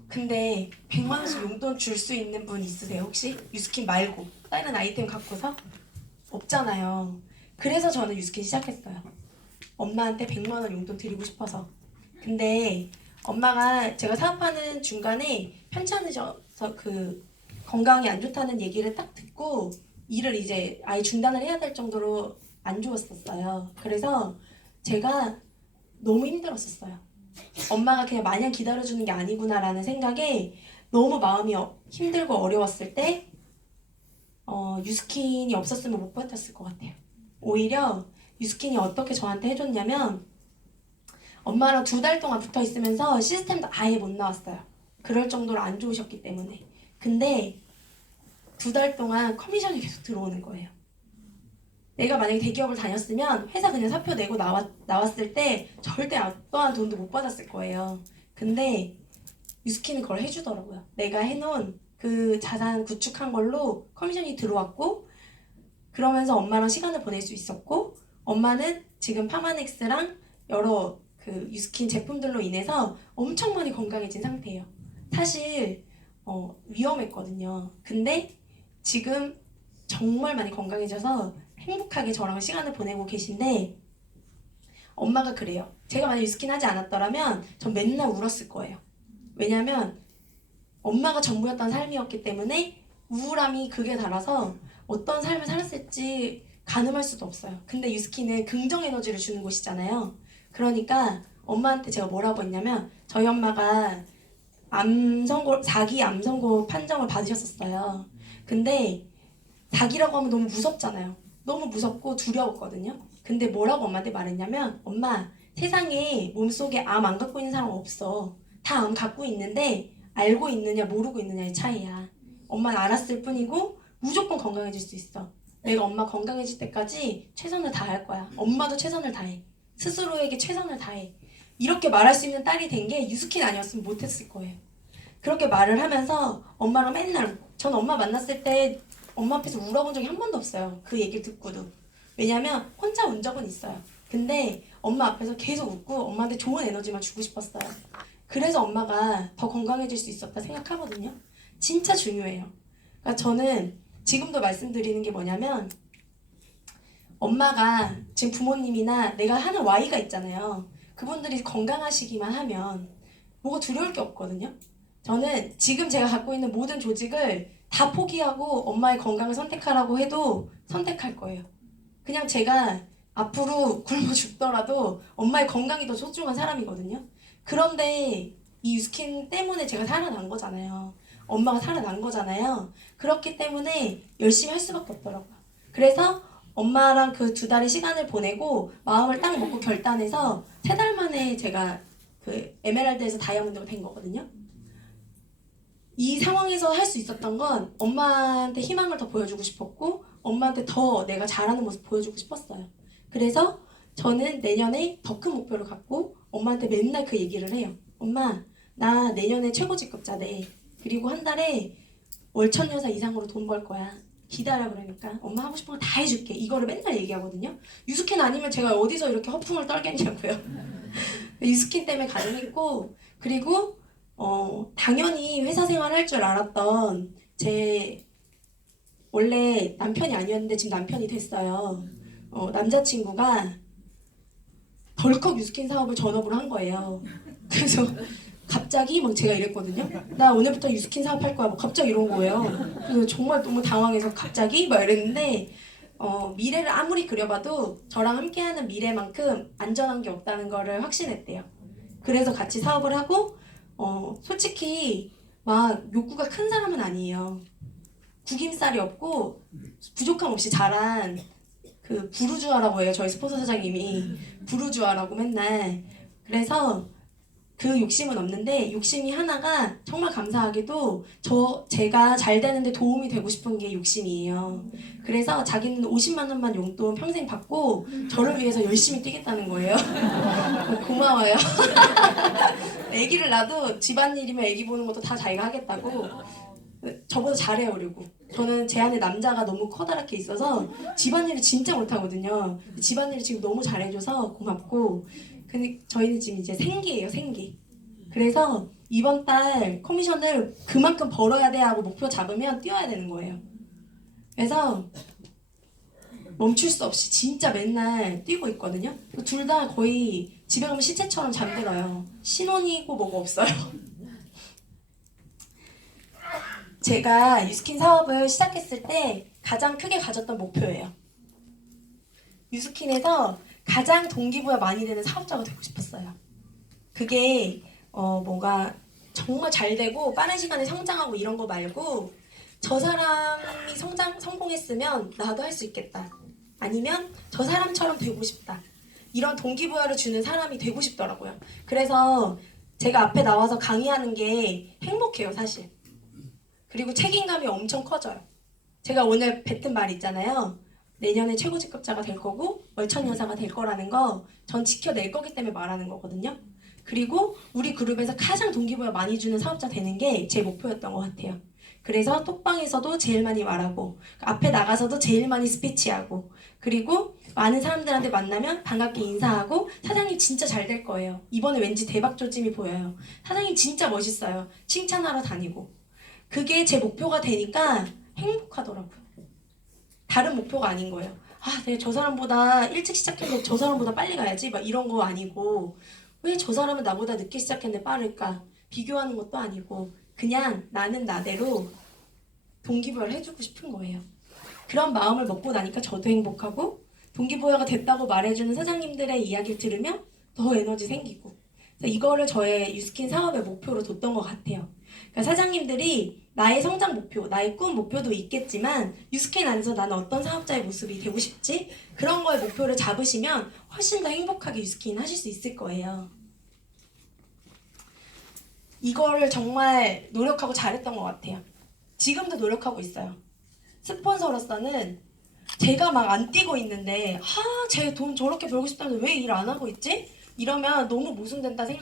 근데 100만 원씩 용돈 줄 수 있는 분 있으세요 혹시? 유스킨 말고 다른 아이템 갖고서? 없잖아요. 그래서 저는 유스킨 시작했어요. 엄마한테 100만 원 용돈 드리고 싶어서. 근데 엄마가 제가 사업하는 중간에 편찮으셔서 그 건강이 안 좋다는 얘기를 딱 듣고 일을 이제 아예 중단을 해야 될 정도로 안 좋았었어요. 그래서 제가 너무 힘들었었어요. 엄마가 그냥 마냥 기다려주는 게 아니구나라는 생각에 너무 마음이 힘들고 어려웠을 때 유스킨이 없었으면 못 버텼을 것 같아요. 오히려 유스킨이 어떻게 저한테 해줬냐면 엄마랑 2달 동안 붙어 있으면서 시스템도 아예 못 나왔어요. 그럴 정도로 안 좋으셨기 때문에. 근데 2달 동안 커미션이 계속 들어오는 거예요. 내가 만약에 대기업을 다녔으면 회사 그냥 사표 내고 나왔을 때 절대 어떠한 돈도 못 받았을 거예요. 근데 유스킨은 그걸 해주더라고요. 내가 해놓은 그 자산 구축한 걸로 커미션이 들어왔고 그러면서 엄마랑 시간을 보낼 수 있었고 엄마는 지금 파마넥스랑 여러 그 유스킨 제품들로 인해서 엄청 많이 건강해진 상태예요. 사실 위험했거든요. 근데 지금 정말 많이 건강해져서 행복하게 저랑 시간을 보내고 계신데 엄마가 그래요. 제가 만약 유스킨 하지 않았더라면 전 맨날 울었을 거예요. 왜냐면 엄마가 전부였던 삶이었기 때문에 우울함이 극에 달아서 어떤 삶을 살았을지 가늠할 수도 없어요. 근데 유스킨은 긍정 에너지를 주는 곳이잖아요. 그러니까 엄마한테 제가 뭐라고 했냐면 저희 엄마가 4기 암 선고 판정을 받으셨었어요. 근데 4기라고 하면 너무 무섭잖아요. 너무 무섭고 두려웠거든요. 근데 뭐라고 엄마한테 말했냐면 엄마 세상에 몸속에 암 안 갖고 있는 사람 없어. 다 암 갖고 있는데 알고 있느냐 모르고 있느냐의 차이야. 엄마는 알았을 뿐이고 무조건 건강해질 수 있어. 내가 엄마 건강해질 때까지 최선을 다할 거야. 엄마도 최선을 다해. 스스로에게 최선을 다해. 이렇게 말할 수 있는 딸이 된 게 유스킨 아니었으면 못했을 거예요. 그렇게 말을 하면서 엄마랑 맨날 전 엄마 만났을 때 엄마 앞에서 울어본 적이 한 번도 없어요. 그 얘기를 듣고도. 왜냐면 혼자 운 적은 있어요. 근데 엄마 앞에서 계속 웃고 엄마한테 좋은 에너지만 주고 싶었어요. 그래서 엄마가 더 건강해질 수 있었다 생각하거든요. 진짜 중요해요. 그러니까 저는 지금도 말씀드리는 게 뭐냐면 엄마가 지금 부모님이나 내가 하는 Y가 있잖아요. 그분들이 건강하시기만 하면 뭐가 두려울 게 없거든요. 저는 지금 제가 갖고 있는 모든 조직을 다 포기하고 엄마의 건강을 선택하라고 해도 선택할 거예요. 그냥 제가 앞으로 굶어 죽더라도 엄마의 건강이 더 소중한 사람이거든요. 그런데 이 유스킨 때문에 제가 살아난 거잖아요. 엄마가 살아난 거잖아요. 그렇기 때문에 열심히 할 수밖에 없더라고요. 그래서 엄마랑 그 2달의 시간을 보내고 마음을 딱 먹고 결단해서 3달 만에 제가 그 에메랄드에서 다이아몬드가 된 거거든요. 이 상황에서 할 수 있었던 건 엄마한테 희망을 더 보여주고 싶었고 엄마한테 더 내가 잘하는 모습 보여주고 싶었어요. 그래서 저는 내년에 더 큰 목표를 갖고 엄마한테 맨날 그 얘기를 해요. 엄마, 나 내년에 최고직급자 돼. 그리고 한 달에 월천여사 이상으로 돈 벌 거야. 기다려. 그러니까 엄마 하고 싶은 거 다 해줄게. 이거를 맨날 얘기하거든요. 유스킨 아니면 제가 어디서 이렇게 허풍을 떨겠냐고요. 유스킨 때문에 가능했고 그리고 당연히 회사 생활 할 줄 알았던 제 원래 남편이 아니었는데 지금 남편이 됐어요. 남자친구가 덜컥 유스킨 사업을 전업으로 한 거예요. 그래서 갑자기 막 제가 이랬거든요. 나 오늘부터 유스킨 사업할 거야. 막 갑자기 이런 거예요. 그래서 정말 너무 당황해서 갑자기 막 이랬는데 미래를 아무리 그려봐도 저랑 함께하는 미래만큼 안전한 게 없다는 거를 확신했대요. 그래서 같이 사업을 하고 솔직히 막 욕구가 큰 사람은 아니에요. 구김살이 없고 부족함 없이 자란 그 부르주아라고 해요. 저희 스폰서 사장님이 부르주아라고 맨날. 그래서 그 욕심은 없는데 욕심이 하나가 정말 감사하게도 제가 잘 되는데 도움이 되고 싶은 게 욕심이에요. 그래서 자기는 50만 원만 용돈 평생 받고 저를 위해서 열심히 뛰겠다는 거예요. 고마워요. 아기를 낳아도 집안일이면 아기 보는 것도 다 자기가 하겠다고. 저보다 잘해요. 그리고 저는 제 안에 남자가 너무 커다랗게 있어서 집안일을 진짜 못하거든요. 집안일을 지금 너무 잘해줘서 고맙고 근데 저희는 지금 이제 생계예요. 생계. 그래서 이번 달 커미션을 그만큼 벌어야 돼 하고 목표 잡으면 뛰어야 되는 거예요. 그래서 멈출 수 없이 진짜 맨날 뛰고 있거든요. 둘 다 거의 집에 가면 시체처럼 잠들어요. 신혼이고 뭐고 없어요. 제가 유스킨 사업을 시작했을 때 가장 크게 가졌던 목표예요. 유스킨에서 가장 동기부여 많이 되는 사업자가 되고 싶었어요. 그게 뭔가 정말 잘 되고 빠른 시간에 성장하고 이런 거 말고 저 사람이 성공했으면 나도 할 수 있겠다. 아니면 저 사람처럼 되고 싶다. 이런 동기부여를 주는 사람이 되고 싶더라고요. 그래서 제가 앞에 나와서 강의하는 게 행복해요, 사실. 그리고 책임감이 엄청 커져요. 제가 오늘 뱉은 말 있잖아요. 내년에 최고 직급자가 될 거고 월천여사가 될 거라는 거 전 지켜낼 거기 때문에 말하는 거거든요. 그리고 우리 그룹에서 가장 동기부여 많이 주는 사업자 되는 게 제 목표였던 것 같아요. 그래서 톡방에서도 제일 많이 말하고 앞에 나가서도 제일 많이 스피치하고 그리고 많은 사람들한테 만나면 반갑게 인사하고 사장님 진짜 잘 될 거예요. 이번에 왠지 대박 조짐이 보여요. 사장님 진짜 멋있어요. 칭찬하러 다니고 그게 제 목표가 되니까 행복하더라고요. 다른 목표가 아닌 거예요. 아, 내가 저 사람보다 일찍 시작했는데 저 사람보다 빨리 가야지 막 이런 거 아니고 왜 저 사람은 나보다 늦게 시작했는데 빠를까? 비교하는 것도 아니고 그냥 나는 나대로 동기부여를 해주고 싶은 거예요. 그런 마음을 먹고 나니까 저도 행복하고 동기부여가 됐다고 말해주는 사장님들의 이야기를 들으면 더 에너지 생기고 그래서 이거를 저의 유스킨 사업의 목표로 뒀던 것 같아요. 그러니까 사장님들이 나의 성장 목표, 나의 꿈 목표도 있겠지만 유스킨 안에서 나는 어떤 사업자의 모습이 되고 싶지? 그런 거에 목표를 잡으시면 훨씬 더 행복하게 유스킨 하실 수 있을 거예요. 이거를 정말 노력하고 잘했던 것 같아요. 지금도 노력하고 있어요. 스폰서로서는 제가 막 안 뛰고 있는데 쟤 돈 저렇게 벌고 싶다는데 왜 일 안 하고 있지? 이러면 너무 모순된다 생각